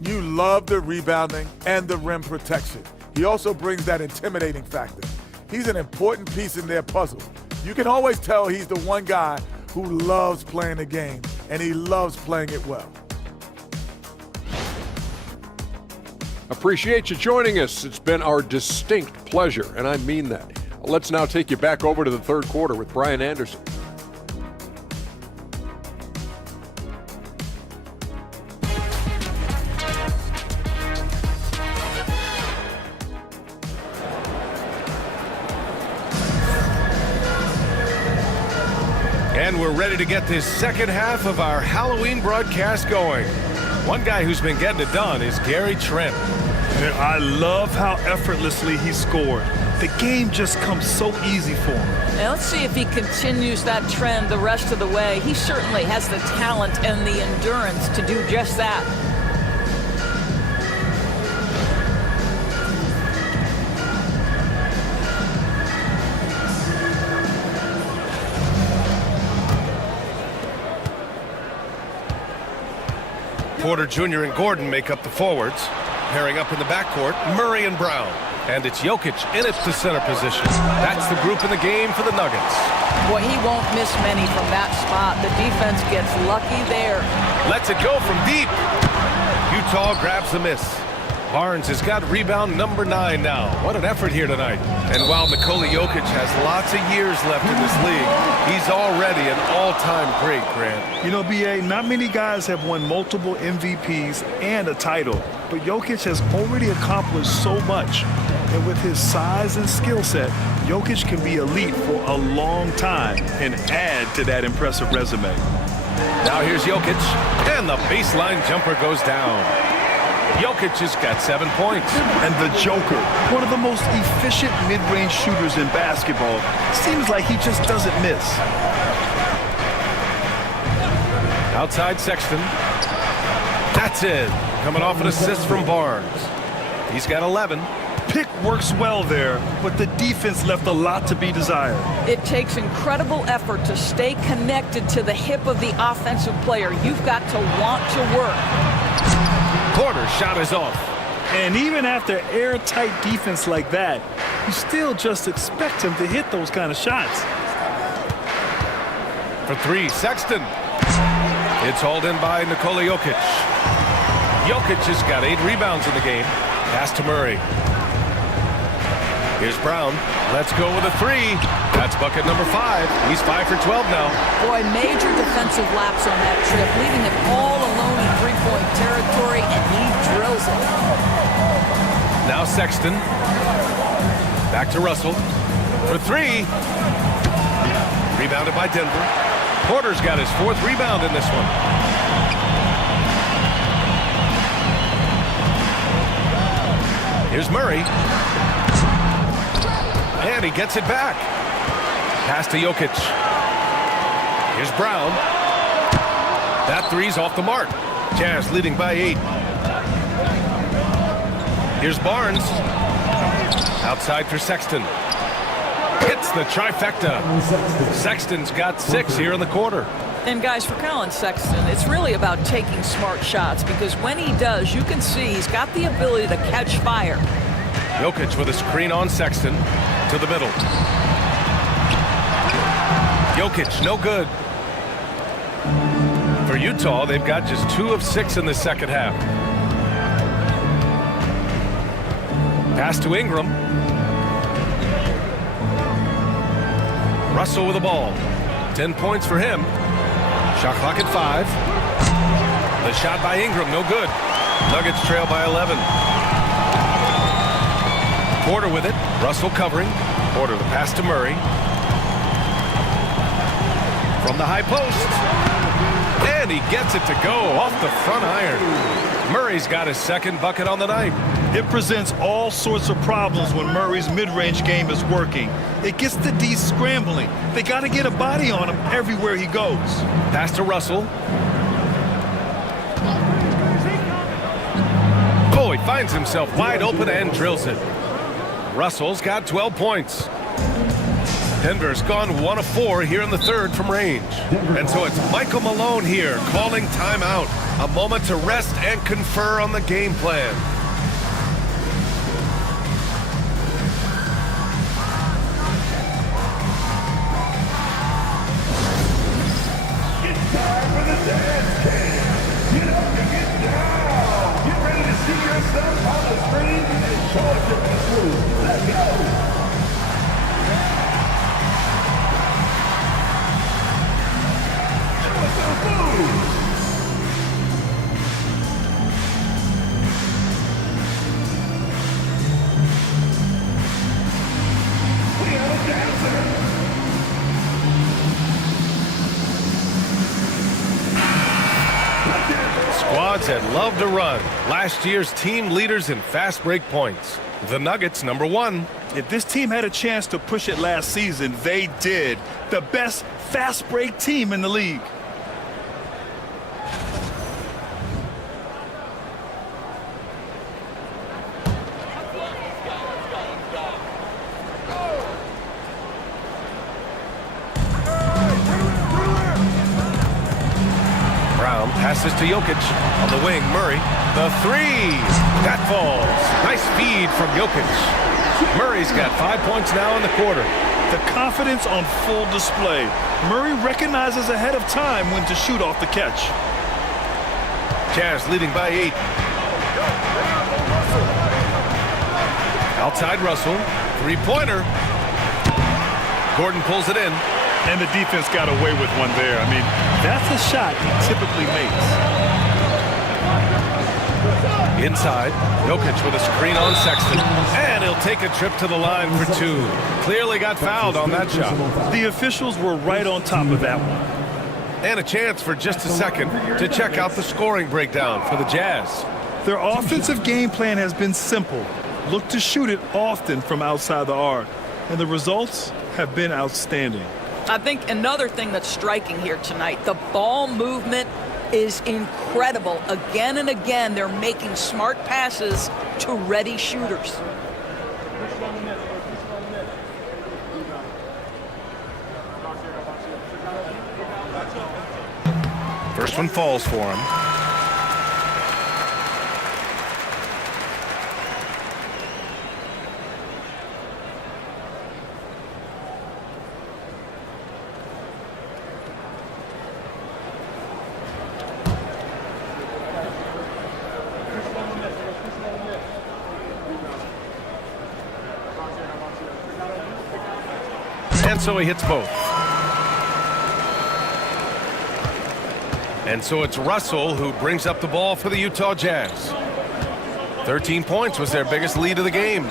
You love the rebounding and the rim protection. He also brings that intimidating factor. He's an important piece in their puzzle. You can always tell he's the one guy who loves playing the game, and he loves playing it well. Appreciate you joining us. It's been our distinct pleasure, and I mean that. Let's now take you back over to the third quarter with Brian Anderson. And we're ready to get this second half of our Halloween broadcast going. One guy who's been getting it done is Gary Trent. And I love how effortlessly he scored. The game just comes so easy for him. Now let's see if he continues that trend the rest of the way. He certainly has the talent and the endurance to do just that. Porter Jr. and Gordon make up the forwards. Pairing up in the backcourt, Murray and Brown. And it's Jokic in it to center position. That's the group in the game for the Nuggets. Boy, he won't miss many from that spot. The defense gets lucky there. Lets it go from deep. Utah grabs the miss. Barnes has got rebound number 9 now. What an effort here tonight. And while Nikola Jokic has lots of years left in this league, he's already an all-time great, Grant. You know, B.A., not many guys have won multiple MVPs and a title, but Jokic has already accomplished so much. And with his size and skill set, Jokic can be elite for a long time and add to that impressive resume. Now here's Jokic, and the baseline jumper goes down. Jokic has got 7 points. And the Joker, one of the most efficient mid-range shooters in basketball, seems like he just doesn't miss. Outside Sexton. That's it. Coming off an assist from Barnes. He's got 11. Pick works well there, but the defense left a lot to be desired. It takes incredible effort to stay connected to the hip of the offensive player. You've got to want to work. Porter's shot is off. And even after airtight defense like that, you still just expect him to hit those kind of shots. For 3, Sexton. It's hauled in by Nikola Jokic. Jokic has got 8 rebounds in the game. Pass to Murray. Here's Brown. Let's go with a 3. That's bucket number 5. He's 5 for 12 now. Boy, major defensive lapse on that trip, leaving him all alone in three-point territory, and he drills it. Now Sexton. Back to Russell. For 3. Rebounded by Denver. Porter's got his 4th rebound in this one. Here's Murray. And he gets it back. Pass to Jokic. Here's Brown. That 3's off the mark. Jazz leading by 8. Here's Barnes. Outside for Sexton. Hits the trifecta. Sexton's got 6 here in the quarter. And guys, for Colin Sexton, it's really about taking smart shots, because when he does, you can see he's got the ability to catch fire. Jokic with a screen on Sexton. To the middle. Jokic, no good. For Utah, they've got just 2 of 6 in the second half. Pass to Ingram. Russell with the ball. 10 points for him. Shot clock at 5. The shot by Ingram, no good. Nuggets trail by 11. Porter with it. Russell covering. Porter the pass to Murray. From the high post. And he gets it to go off the front iron. Murray's got his 2nd bucket on the night. It presents all sorts of problems when Murray's mid-range game is working. It gets the D scrambling. They got to get a body on him everywhere he goes. Pass to Russell. Oh, he finds himself wide open and drills it. Russell's got 12 points. Denver's gone 1 of 4 here in the 3rd from range. And so it's Michael Malone here calling timeout. A moment to rest and confer on the game plan. It's time for the dance cam. Get up and get down. Get ready to see yourself on the screen and show us your best move. Let's go. Show us those moves. We have a dancer. Squads that love to run. Last year's team leaders in fast break points. The Nuggets, number 1. If this team had a chance to push it last season, they did. The best fast break team in the league. Brown passes to Jokic. On the wing, Murray. The three. That falls. Nice feed from Jokic. Murray's got 5 points now in the quarter. The confidence on full display. Murray recognizes ahead of time when to shoot off the catch. Jazz leading by 8. Outside Russell. Three-pointer. Gordon pulls it in. And the defense got away with one there. I mean, that's a shot he typically makes. Inside, Jokic with a screen on Sexton. And he'll take a trip to the line for 2. Clearly got fouled on that shot. The officials were right on top of that one. And a chance for just a second to check out the scoring breakdown for the Jazz. Their offensive game plan has been simple. Look to shoot it often from outside the arc. And the results have been outstanding. I think another thing that's striking here tonight, the ball movement is incredible. Again and again, they're making smart passes to ready shooters. First one falls for him. And so he hits both. And so it's Russell who brings up the ball for the Utah Jazz. 13 points was their biggest lead of the game.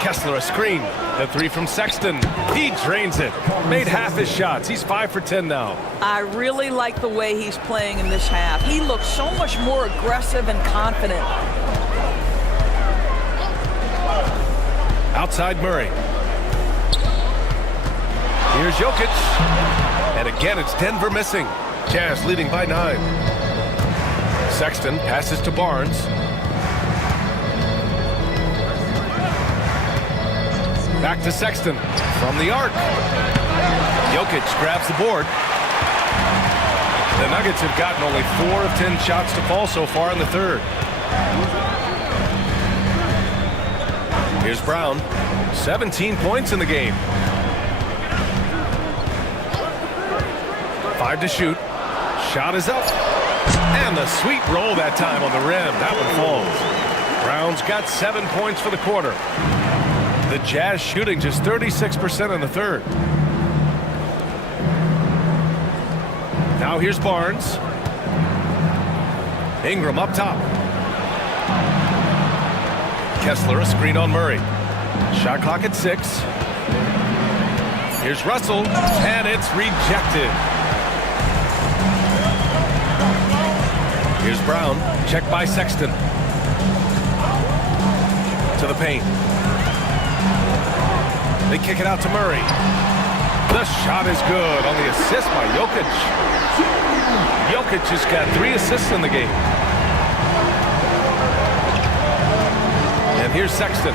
Kessler a screen. The three from Sexton. He drains it. Made half his shots. He's 5 for 10 now. I really like the way he's playing in this half. He looks so much more aggressive and confident. Outside Murray. Here's Jokic. And again, it's Denver missing. Jazz leading by 9. Sexton passes to Barnes. Back to Sexton from the arc. Jokic grabs the board. The Nuggets have gotten only 4 of 10 shots to fall so far in the third. Here's Brown. 17 points in the game. 5 to shoot. Shot is up. And the sweet roll that time on the rim. That one falls. Brown's got 7 points for the quarter. The Jazz shooting just 36% in the third. Now here's Barnes. Ingram up top. Kessler a screen on Murray. Shot clock at 6. Here's Russell, and it's rejected. Here's Brown, checked by Sexton. To the paint. They kick it out to Murray. The shot is good on the assist by Jokic. Jokic has got 3 assists in the game. And here's Sexton.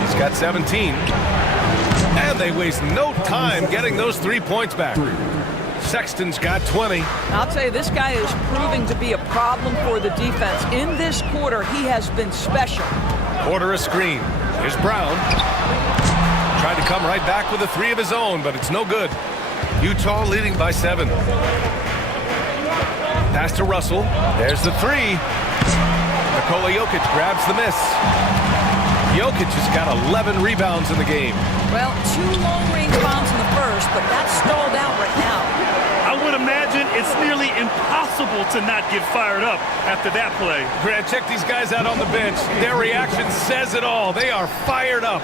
He's got 17. And they waste no time getting those 3 points back. Sexton's got 20. I'll tell you, this guy is proving to be a problem for the defense. In this quarter, he has been special. Quarter a screen. Here's Brown. Tried to come right back with a 3 of his own, but it's no good. Utah leading by 7. Pass to Russell. There's the 3. Nikola Jokic grabs the miss. Jokic has got 11 rebounds in the game. Well, 2 long-range bombs in the first, but that's stalled out right now. I would imagine it's nearly impossible to not get fired up after that play. Grant, check these guys out on the bench. Their reaction says it all. They are fired up.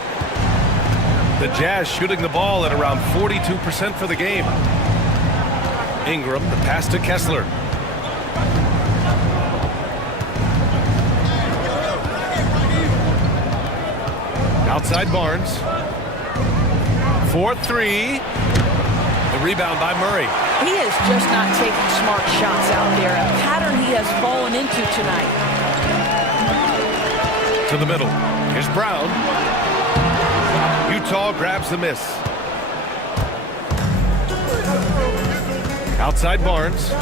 The Jazz shooting the ball at around 42% for the game. Ingram, the pass to Kessler. Outside Barnes. 4-3. The rebound by Murray. He is just not taking smart shots out there, a pattern he has fallen into tonight. To the middle. Here's Brown. Utah grabs the miss. Outside Barnes.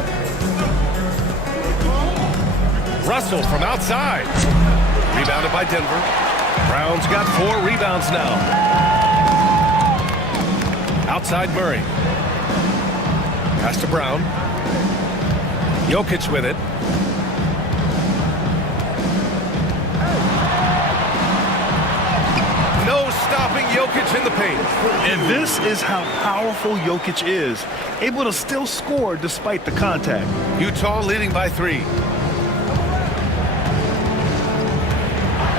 Russell from outside. Rebounded by Denver. Brown's got 4 rebounds now. Outside Murray. Pass to Brown. Jokic with it. No stopping Jokic in the paint. And this is how powerful Jokic is. Able to still score despite the contact. Utah leading by 3.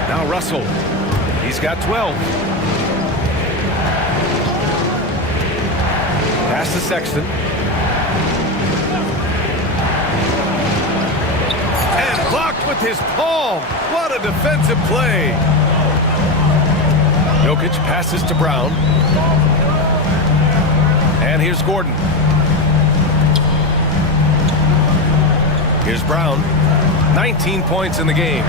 Now Russell. He's got 12. Pass to Sexton. And blocked with his palm. What a defensive play. Jokic passes to Brown. And here's Gordon. Here's Brown. 19 points in the game.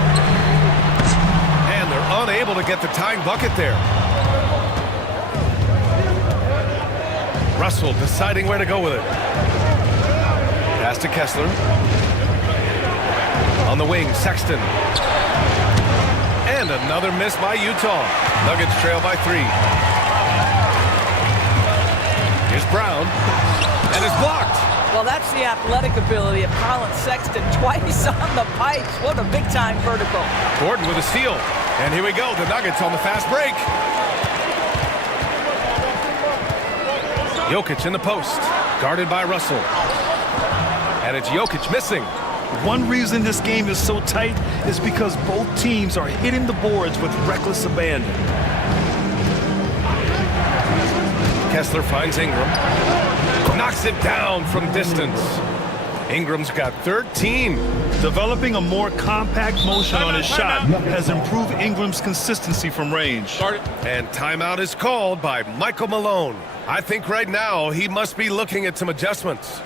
And they're unable to get the tying bucket there. Russell deciding where to go with it. Pass to Kessler. On the wing, Sexton. And another miss by Utah. Nuggets trail by 3. Here's Brown. And it's blocked. Well, that's the athletic ability of Colin Sexton. Twice on the pipes. What a big-time vertical. Gordon with a steal. And here we go. The Nuggets on the fast break. Jokic in the post. Guarded by Russell. And it's Jokic missing. One reason this game is so tight is because both teams are hitting the boards with reckless abandon. Kessler finds Ingram. Knocks it down from distance. Ingram's got 13. Developing a more compact motion on his shot has improved Ingram's consistency from range. And timeout is called by Michael Malone. I think right now he must be looking at some adjustments.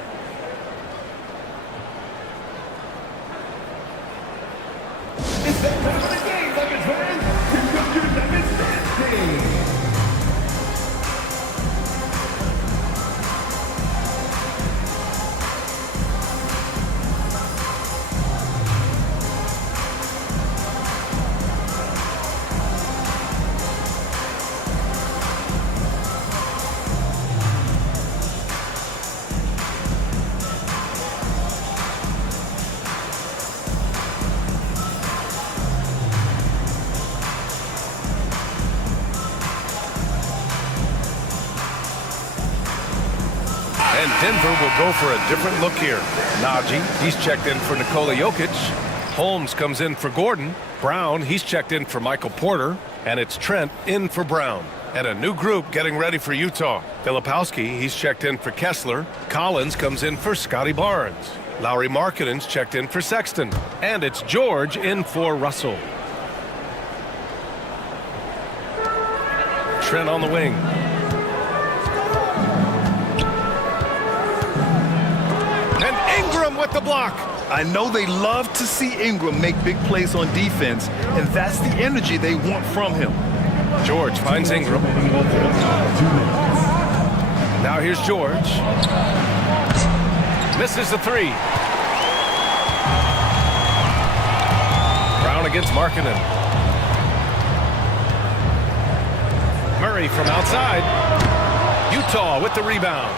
It's that time of the game, Nuggets fans. Here comes your Nuggets dance team. And Denver will go for a different look here. Najee, he's checked in for Nikola Jokic. Holmes comes in for Gordon. Brown, he's checked in for Michael Porter. And it's Trent in for Brown. And a new group getting ready for Utah. Filipowski, he's checked in for Kessler. Collins comes in for Scotty Barnes. Lauri Markkanen's checked in for Sexton. And it's George in for Russell. Trent on the wing. And Ingram with the block. I know they love to see Ingram make big plays on defense, and that's the energy they want from him. George finds Ingram. Now here's George. Misses the 3. Brown against Markkanen. Murray from outside. Utah with the rebound.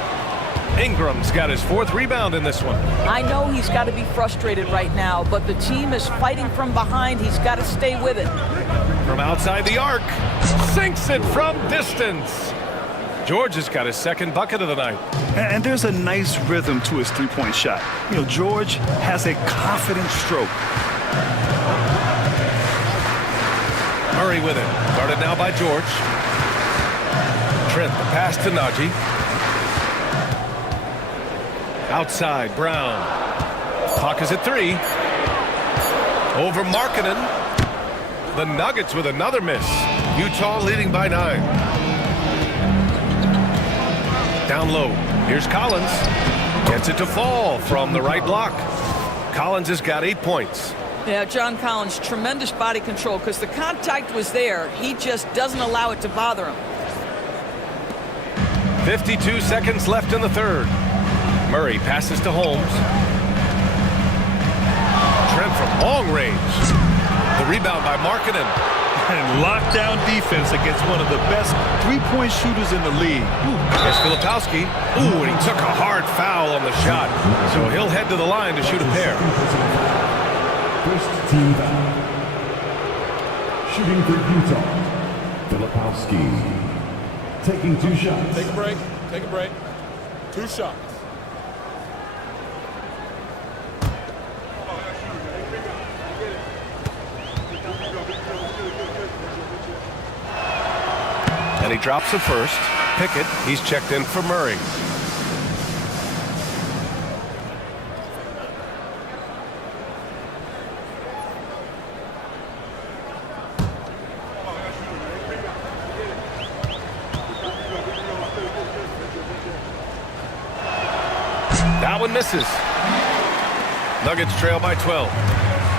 Ingram's got his 4th rebound in this one. I know he's got to be frustrated right now, but the team is fighting from behind. He's got to stay with it. From outside the arc. Sinks it from distance. George has got his 2nd bucket of the night. And there's a nice rhythm to his three-point shot. You know, George has a confident stroke. Murray with it. Guarded now by George. Trent, the pass to Najee. Outside, Brown. Clock is at 3. Over Markkanen. The Nuggets with another miss. Utah leading by 9. Down low. Here's Collins. Gets it to fall from the right block. Collins has got 8 points. Yeah, John Collins, tremendous body control because the contact was there. He just doesn't allow it to bother him. 52 seconds left in the third. Murray passes to Holmes. Trent from long range. The rebound by Markkanen. And lockdown defense against one of the best three-point shooters in the league. Here's Filipowski. Ooh, and he took a hard foul on the shot. So he'll head to the line to shoot a pair. First team foul. Shooting for Utah, Filipowski. Taking 2 shots. Take a break. Take a break. 2 shots. And he drops it first. Pickett, he's checked in for Murray. That one misses. Nuggets trail by 12.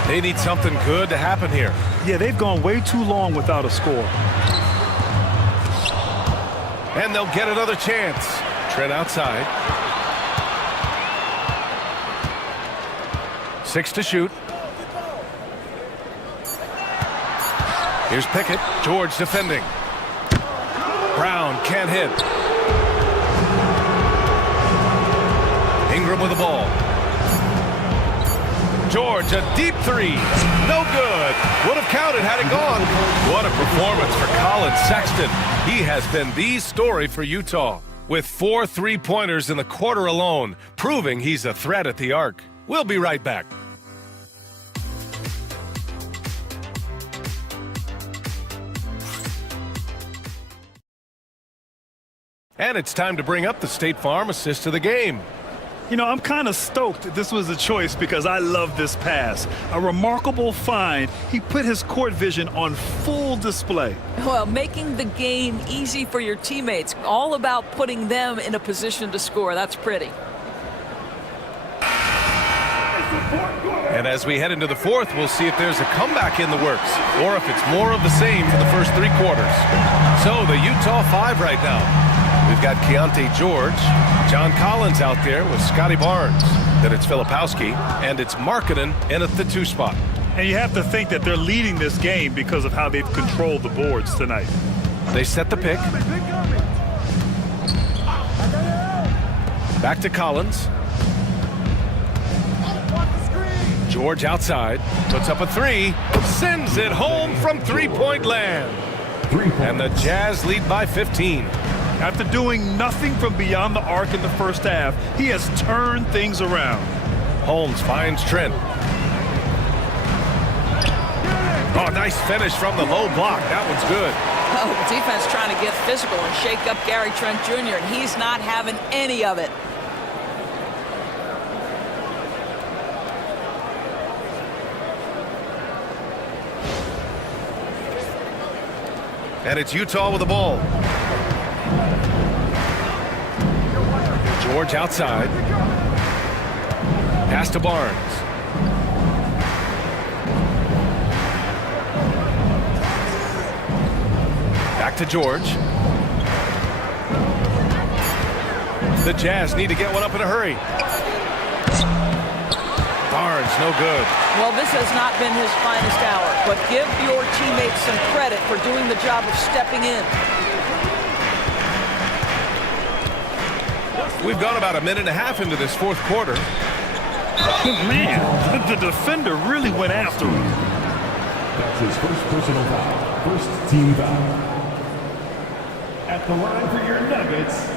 They need something good to happen here. Yeah, they've gone way too long without a score. And they'll get another chance. Trent outside. 6 to shoot. Here's Pickett. George defending. Brown can't hit. Ingram with the ball. George, a deep 3. No good. Would have counted had it gone. What a performance for Colin Sexton. He has been the story for Utah, with 4 3-pointers in the quarter alone, proving he's a threat at the arc. We'll be right back. And it's time to bring up the State Farm assist of the game. You know, I'm kind of stoked this was a choice because I love this pass. A remarkable find. He put his court vision on full display. Well, making the game easy for your teammates. All about putting them in a position to score. That's pretty. And as we head into the fourth, we'll see if there's a comeback in the works or if it's more of the same for the first 3 quarters. So the Utah 5 right now. We've got Keontae George, John Collins out there with Scotty Barnes. Then it's Filipowski, and it's Markkanen in at the 2 spot. And you have to think that they're leading this game because of how they've controlled the boards tonight. They set the pick. Back to Collins. George outside, puts up a 3, sends it home from 3-point land. And the Jazz lead by 15. After doing nothing from beyond the arc in the first half, he has turned things around. Holmes finds Trent. Oh, nice finish from the low block. That one's good. Oh, defense trying to get physical and shake up Gary Trent Jr., and he's not having any of it. And it's Utah with the ball. George outside. Pass to Barnes. Back to George. The Jazz need to get one up in a hurry. Barnes, no good. Well, this has not been his finest hour, but give your teammates some credit for doing the job of stepping in. We've gone about a minute and a half into this fourth quarter. Man, the defender really went after him. That's his first personal foul. First team foul. At the line for your Nuggets,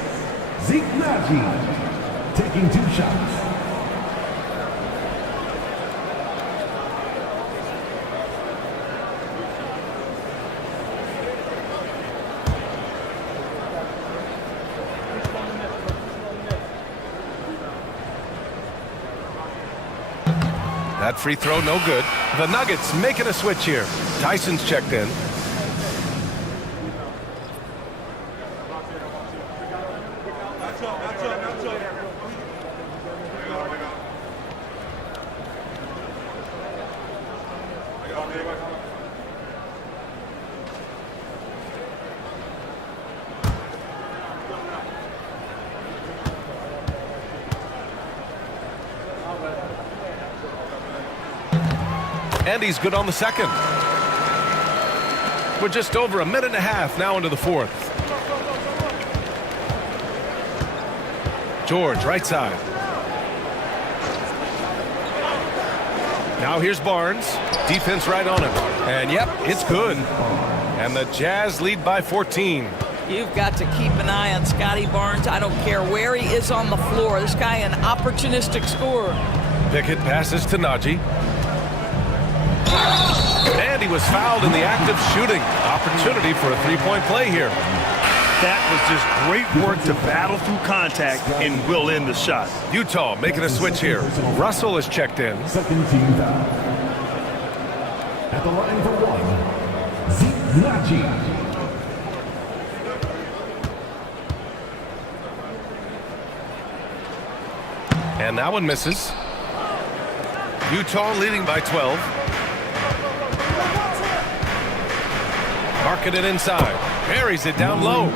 Zeke Nagy, taking 2 shots. That free throw no good. The Nuggets making a switch here. Tyson's checked in. And he's good on the second. We're just over a minute and a half now into the fourth. George, right side. Now here's Barnes. Defense right on him. And yep, it's good. And the Jazz lead by 14. You've got to keep an eye on Scotty Barnes. I don't care where he is on the floor. This guy an opportunistic scorer. Pickett passes to Najee. And he was fouled in the act of shooting. Opportunity for a three-point play here. That was just great work to battle through contact and will end the shot. Utah making a switch here. Russell is checked in. Second team foul. At the line for one, Zeke Najee. And that one misses. Utah leading by 12. Marking it inside. Buries it down low.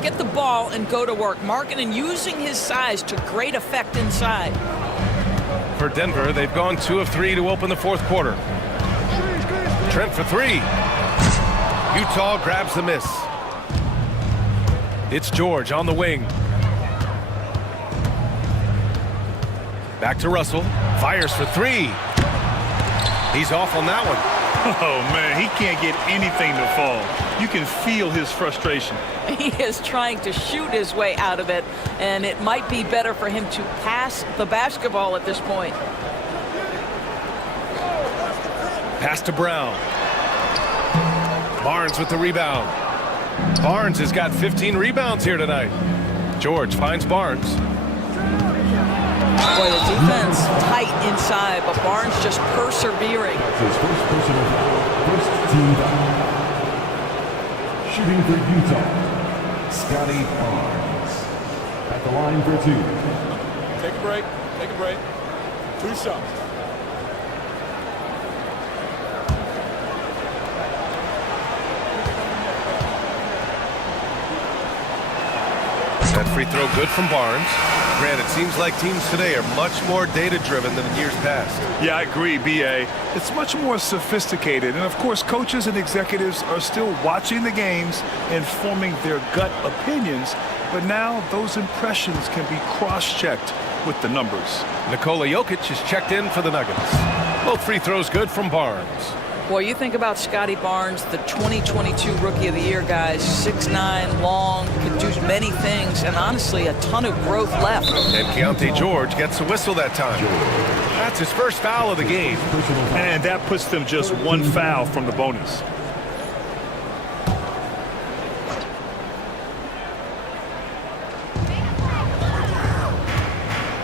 Get the ball and go to work. Marking and using his size to great effect inside. For Denver, they've gone 2 of 3 to open the fourth quarter. Trent for 3. Utah grabs the miss. It's George on the wing. Back to Russell. Fires for 3. He's off on that one. Oh, man, he can't get anything to fall. You can feel his frustration. He is trying to shoot his way out of it, and it might be better for him to pass the basketball at this point. Pass to Brown. Barnes with the rebound. Barnes has got 15 rebounds here tonight. George finds Barnes. Boy, the defense tight inside, but Barnes just persevering. His first personal foul, first team foul. Shooting for Utah, Scotty Barnes. At the line for 2. Take a break. Take a break. 2 shots. That free throw good from Barnes. Grant, it seems like teams today are much more data-driven than in years past. Yeah, I agree, B.A. It's much more sophisticated. And, of course, coaches and executives are still watching the games and forming their gut opinions. But now those impressions can be cross-checked with the numbers. Nikola Jokic is checked in for the Nuggets. Both free throws good from Barnes. Boy, you think about Scotty Barnes, the 2022 Rookie of the Year, guys. 6'9", long, can do many things, and honestly, a ton of growth left. And Keontae George gets a whistle that time. That's his first foul of the game. And that puts them just 1 foul from the bonus.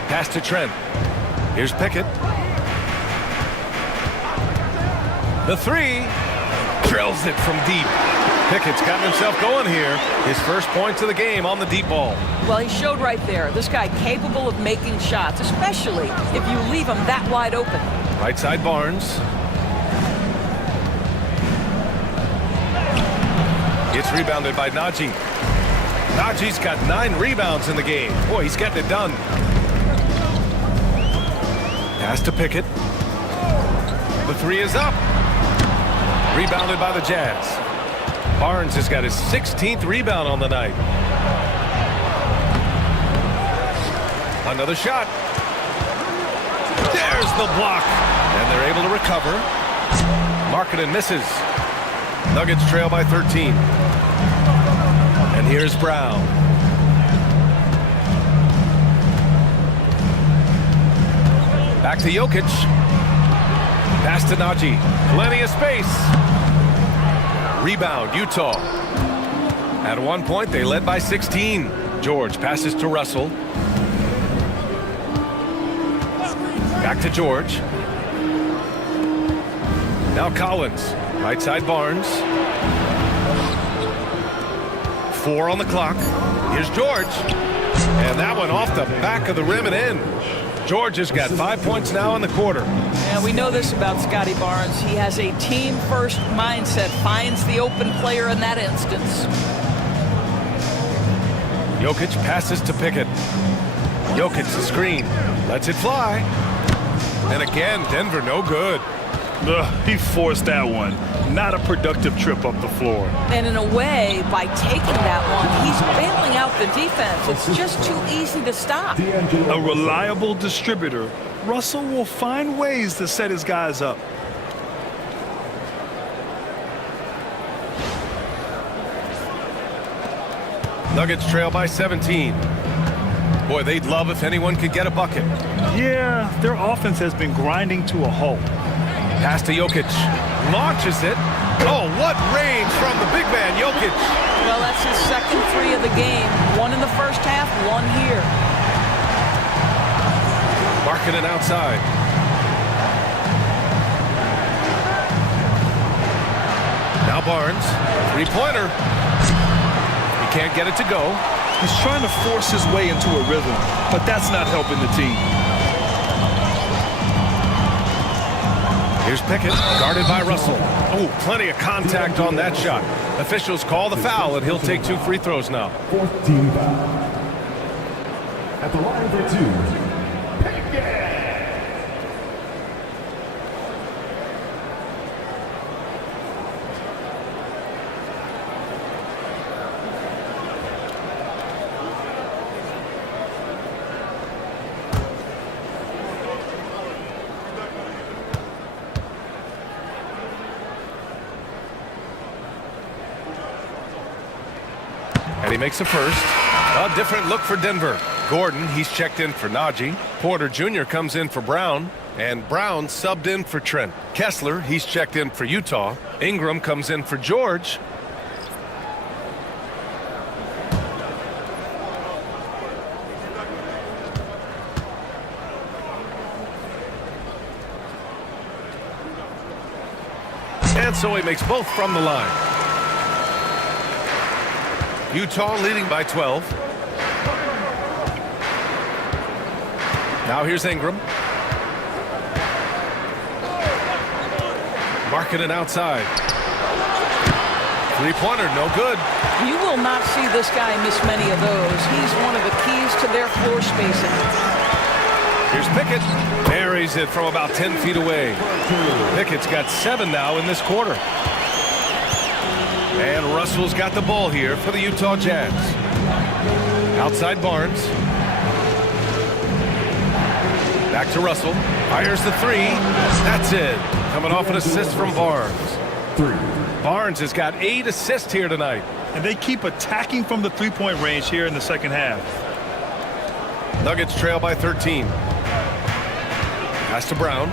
Pass to Trent. Here's Pickett. The 3. Drills it from deep. Pickett's gotten himself going here. His first points of the game on the deep ball. Well, he showed right there. This guy capable of making shots, especially if you leave him that wide open. Right side Barnes. It's rebounded by Najee. Najee's got 9 rebounds in the game. Boy, he's getting it done. Pass to Pickett. The 3 is up. Rebounded by the Jazz. Barnes has got his 16th rebound on the night. Another shot. There's the block. And they're able to recover. Markkanen misses. Nuggets trail by 13. And here's Brown. Back to Jokic. Pass to Najee. Plenty of space. Rebound, Utah. At one point, they led by 16. George passes to Russell. Back to George. Now Collins, right side Barnes. 4 on the clock. Here's George. And that one off the back of the rim and in. George has got 5 points now in the quarter. And we know this about Scotty Barnes. He has a team-first mindset, finds the open player in that instance. Jokic passes to Pickett. Jokic the screen. Lets it fly. And again, Denver no good. He forced that one. Not a productive trip up the floor. And in a way, by taking that one, he's bailing out the defense. It's just too easy to stop. A reliable distributor, Russell will find ways to set his guys up. Nuggets trail by 17. Boy, they'd love if anyone could get a bucket. Yeah, their offense has been grinding to a halt. Pass to Jokic. Launches it. Oh, what range from the big man, Jokic. Well, that's his second 3 of the game. 1 in the first half, 1 here. Marking it outside. Now Barnes. 3-pointer. He can't get it to go. He's trying to force his way into a rhythm, but that's not helping the team. Here's Pickett, guarded by Russell. Oh, plenty of contact on that shot. Officials call the foul, and he'll take 2 free throws now. 4th team foul. At the line for 2, Pickett. And he makes a first. A different look for Denver. Gordon, he's checked in for Najee. Porter Jr. comes in for Brown. And Brown subbed in for Trent. Kessler, he's checked in for Utah. Ingram comes in for George. And so he makes both from the line. Utah leading by 12. Now here's Ingram. Marking it outside. 3-pointer, no good. You will not see this guy miss many of those. He's one of the keys to their floor spacing. Here's Pickett. Buries it from about 10 feet away. Pickett's got 7 now in this quarter. And Russell's got the ball here for the Utah Jazz. Outside Barnes. Back to Russell. Fires the 3. That's it. Coming off an assist from Barnes. Barnes has got 8 assists here tonight. And they keep attacking from the 3-point range here in the second half. Nuggets trail by 13. Pass to Brown.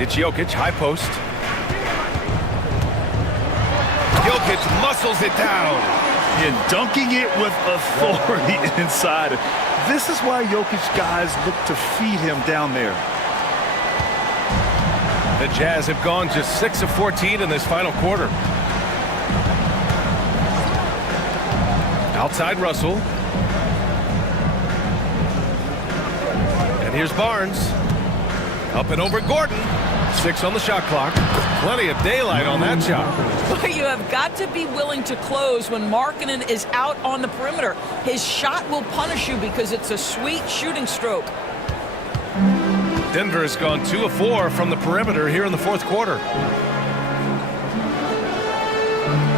It's Jokic, high post. Jokic muscles it down. And dunking it with authority inside. This is why Jokic guys look to feed him down there. The Jazz have gone just 6 of 14 in this final quarter. Outside Russell. And here's Barnes. Up and over Gordon. 6 on the shot clock. Plenty of daylight on that shot. But you have got to be willing to close when Markkanen is out on the perimeter. His shot will punish you because it's a sweet shooting stroke. Denver has gone 2 of 4 from the perimeter here in the fourth quarter.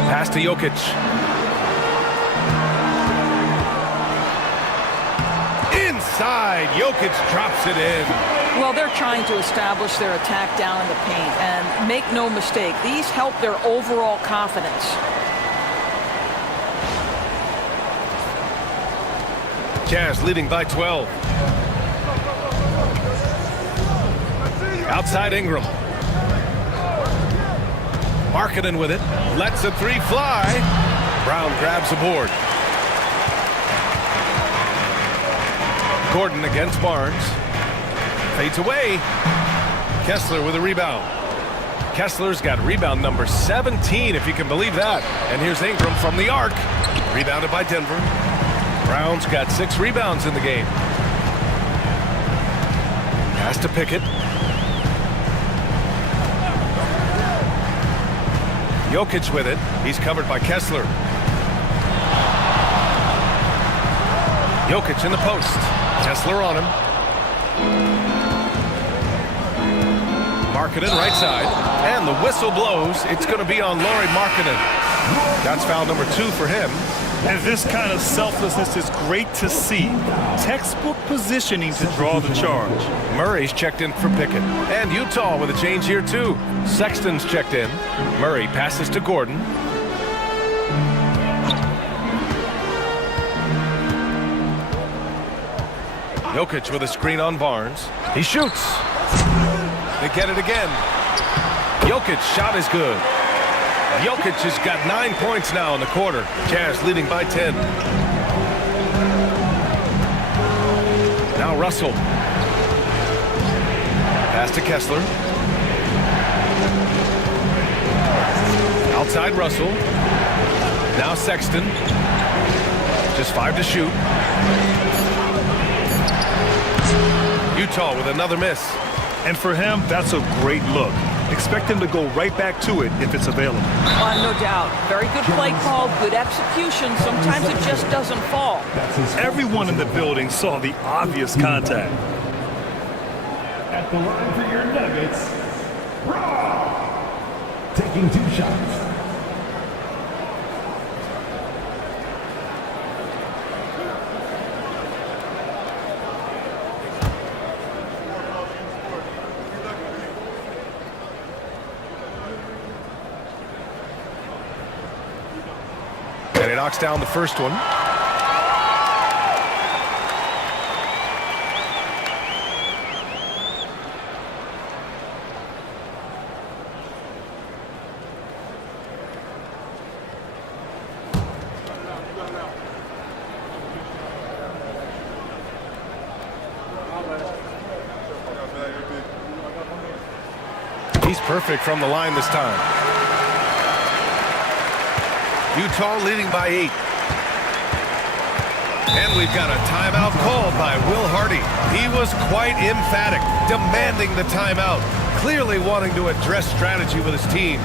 Pass to Jokic. Inside, Jokic drops it in. Well, they're trying to establish their attack down in the paint, and make no mistake, these help their overall confidence. Jazz leading by 12. Outside Ingram. Markkanen with it. Lets the 3 fly. Brown grabs the board. Gordon against Barnes. Fades away. Kessler with a rebound. Kessler's got rebound number 17, if you can believe that. And here's Ingram from the arc. Rebounded by Denver. Brown's got 6 rebounds in the game. Pass to Pickett. Jokic with it. He's covered by Kessler. Jokic in the post. Kessler on him. Markkanen right side. And the whistle blows. It's going to be on Lauri Markkanen. That's foul number 2 for him. And this kind of selflessness is great to see. Textbook positioning to draw the charge. Murray's checked in for Pickett. And Utah with a change here too. Sexton's checked in. Murray passes to Gordon. Jokic with a screen on Barnes. He shoots. They get it again. Jokic's shot is good. Jokic has got 9 points now in the quarter. Jazz leading by 10. Now Russell. Pass to Kessler. Outside Russell. Now Sexton. Just 5 to shoot. Utah with another miss. And for him, that's a great look. Expect him to go right back to it if it's available. No doubt. Very good play call, good execution. Sometimes it just doesn't fall. Everyone in the building saw the obvious contact. At the line for your Nuggets, taking 2 shots. And he knocks down the first one. He's perfect from the line this time. Utah leading by 8. And we've got a timeout called by Will Hardy. He was quite emphatic, demanding the timeout, clearly wanting to address strategy with his team.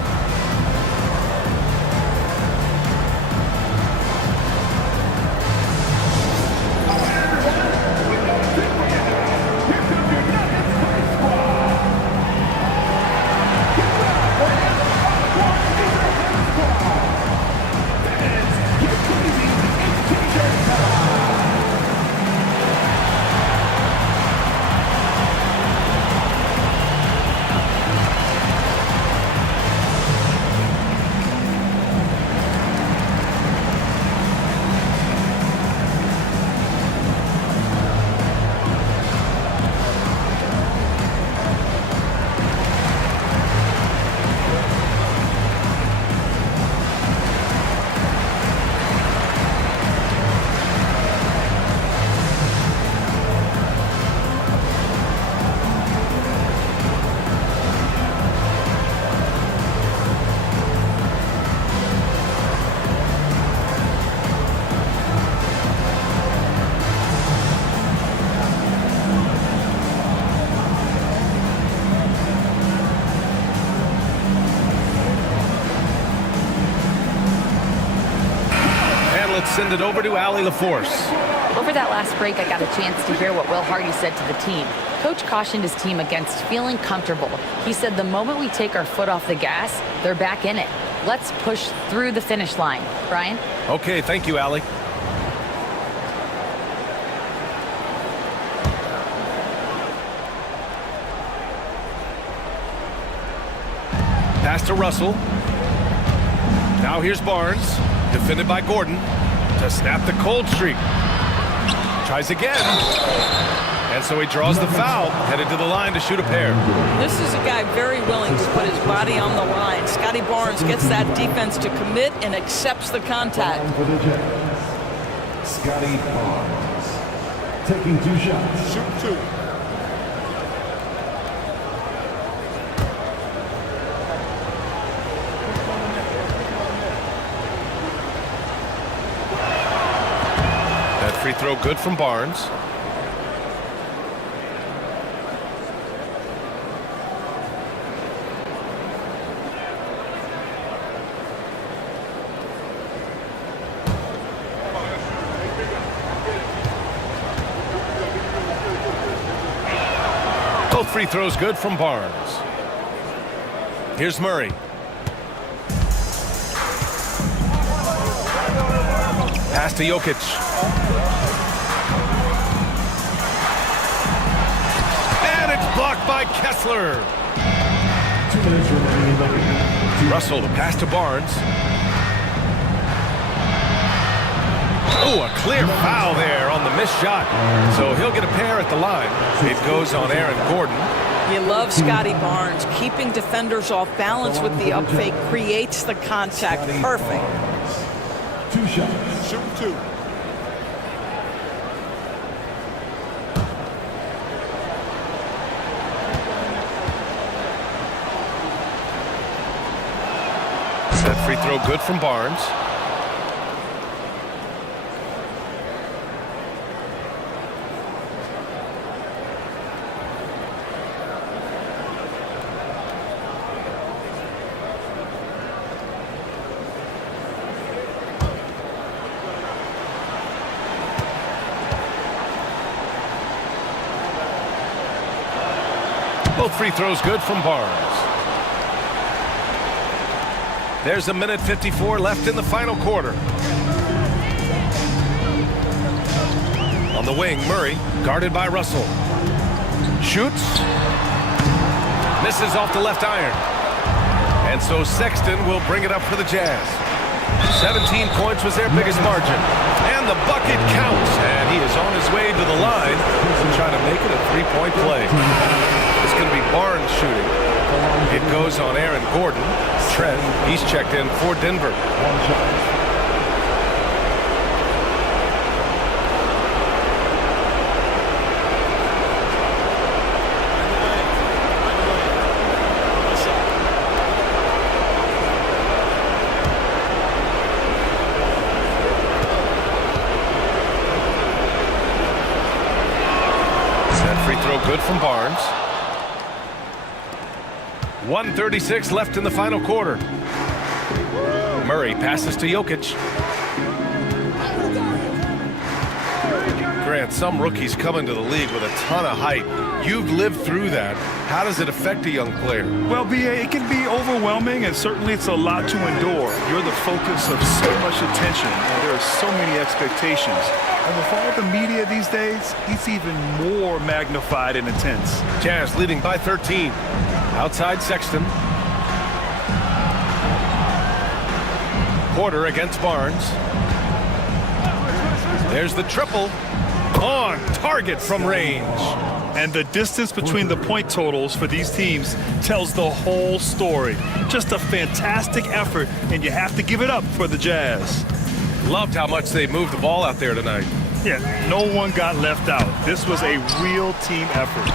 Send it over to Allie LaForce. Over that last break, I got a chance to hear what Will Hardy said to the team. Coach cautioned his team against feeling comfortable. He said the moment we take our foot off the gas, they're back in it. Let's push through the finish line. Brian? Okay, thank you, Allie. Pass to Russell. Now here's Barnes, defended by Gordon. To snap the cold streak. Tries again. And so he draws the foul, headed to the line to shoot a pair. This is a guy very willing to put his body on the line. Scotty Barnes gets that defense to commit and accepts the contact. Scotty Barnes taking 2 shots. Shoot 2. free throw good from Barnes. Both free throws good from Barnes. Here's Murray. Pass to Jokic. And it's blocked by Kessler. 2 minutes remaining. Russell to pass to Barnes. Oh, a clear foul there on the missed shot. So he'll get a pair at the line. It goes on Aaron Gordon. You love Scotty Barnes. Keeping defenders off balance with the up fake creates the contact. Perfect. 2 shots. Shoot 2. That free throw good from Barnes. Both free throws good from Barnes. There's a minute 54 left in the final quarter. On the wing, Murray, guarded by Russell. Shoots. Misses off the left iron. And so Sexton will bring it up for the Jazz. 17 points was their biggest margin. And the bucket counts. And he is on his way to the line to try to make it a three-point play. It's going to be Barnes shooting. It goes on Aaron Gordon. Trent, he's checked in for Denver. That free throw good from Barnes. 1:36 left in the final quarter. Murray passes to Jokic. Grant, some rookies come into the league with a ton of height. You've lived through that. How does it affect a young player? Well, BA, it can be overwhelming, and certainly it's a lot to endure. You're the focus of so much attention, and there are so many expectations. And with all the media these days, it's even more magnified and intense. Jazz leading by 13. Outside Sexton. Porter against Barnes. There's the triple. On target from range. And the distance between the point totals for these teams tells the whole story. Just a fantastic effort, and you have to give it up for the Jazz. Loved how much they moved the ball out there tonight. Yeah, no one got left out. This was a real team effort.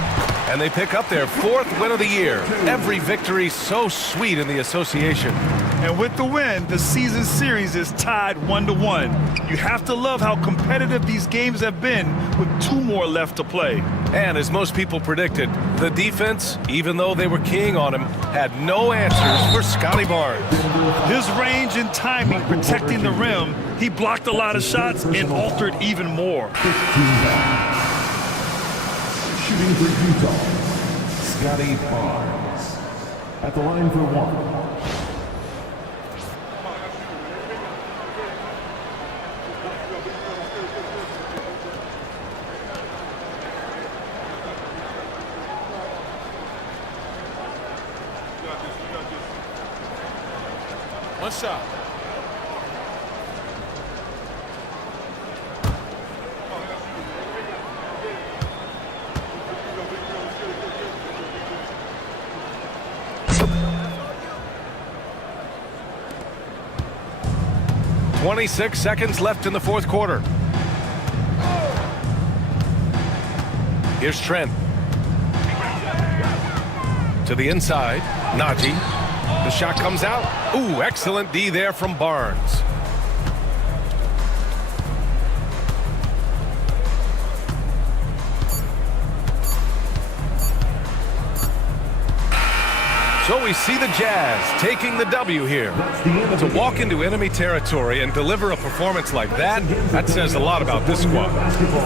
And they pick up their 4th win of the year. Every victory so sweet in the association. And with the win, the season series is tied 1-1. You have to love how competitive these games have been with 2 more left to play. And as most people predicted, the defense, even though they were keying on him, had no answers for Scotty Barnes. His range and timing protecting the rim, he blocked a lot of shots and altered even more. Shooting for Utah, Scotty Barnes. At the line for 1. One shot. .26 seconds left in the 4th quarter. Here's Trent. To the inside. Najee. The shot comes out. Ooh, excellent D there from Barnes. So we see the Jazz taking the W here. To walk into enemy territory and deliver a performance like that, that says a lot about this squad.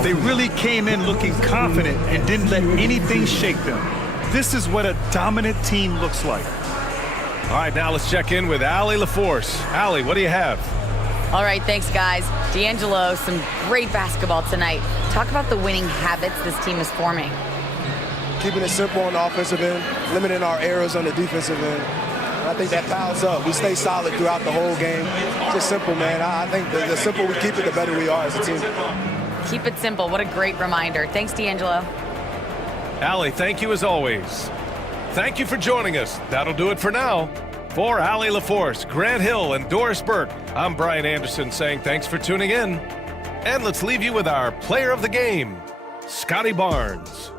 They really came in looking confident and didn't let anything shake them. This is what a dominant team looks like. All right, now let's check in with Allie LaForce. Allie, what do you have? All right, thanks, guys. D'Angelo, some great basketball tonight. Talk about the winning habits this team is forming. Keeping it simple on the offensive end, limiting our errors on the defensive end. And I think that piles up. We stay solid throughout the whole game. Just simple, man. I think the simple we keep it, the better we are as a team. Keep it simple. What a great reminder. Thanks, D'Angelo. Allie, thank you as always. Thank you for joining us. That'll do it for now. For Allie LaForce, Grant Hill, and Doris Burke, I'm Brian Anderson saying thanks for tuning in. And let's leave you with our player of the game, Scotty Barnes.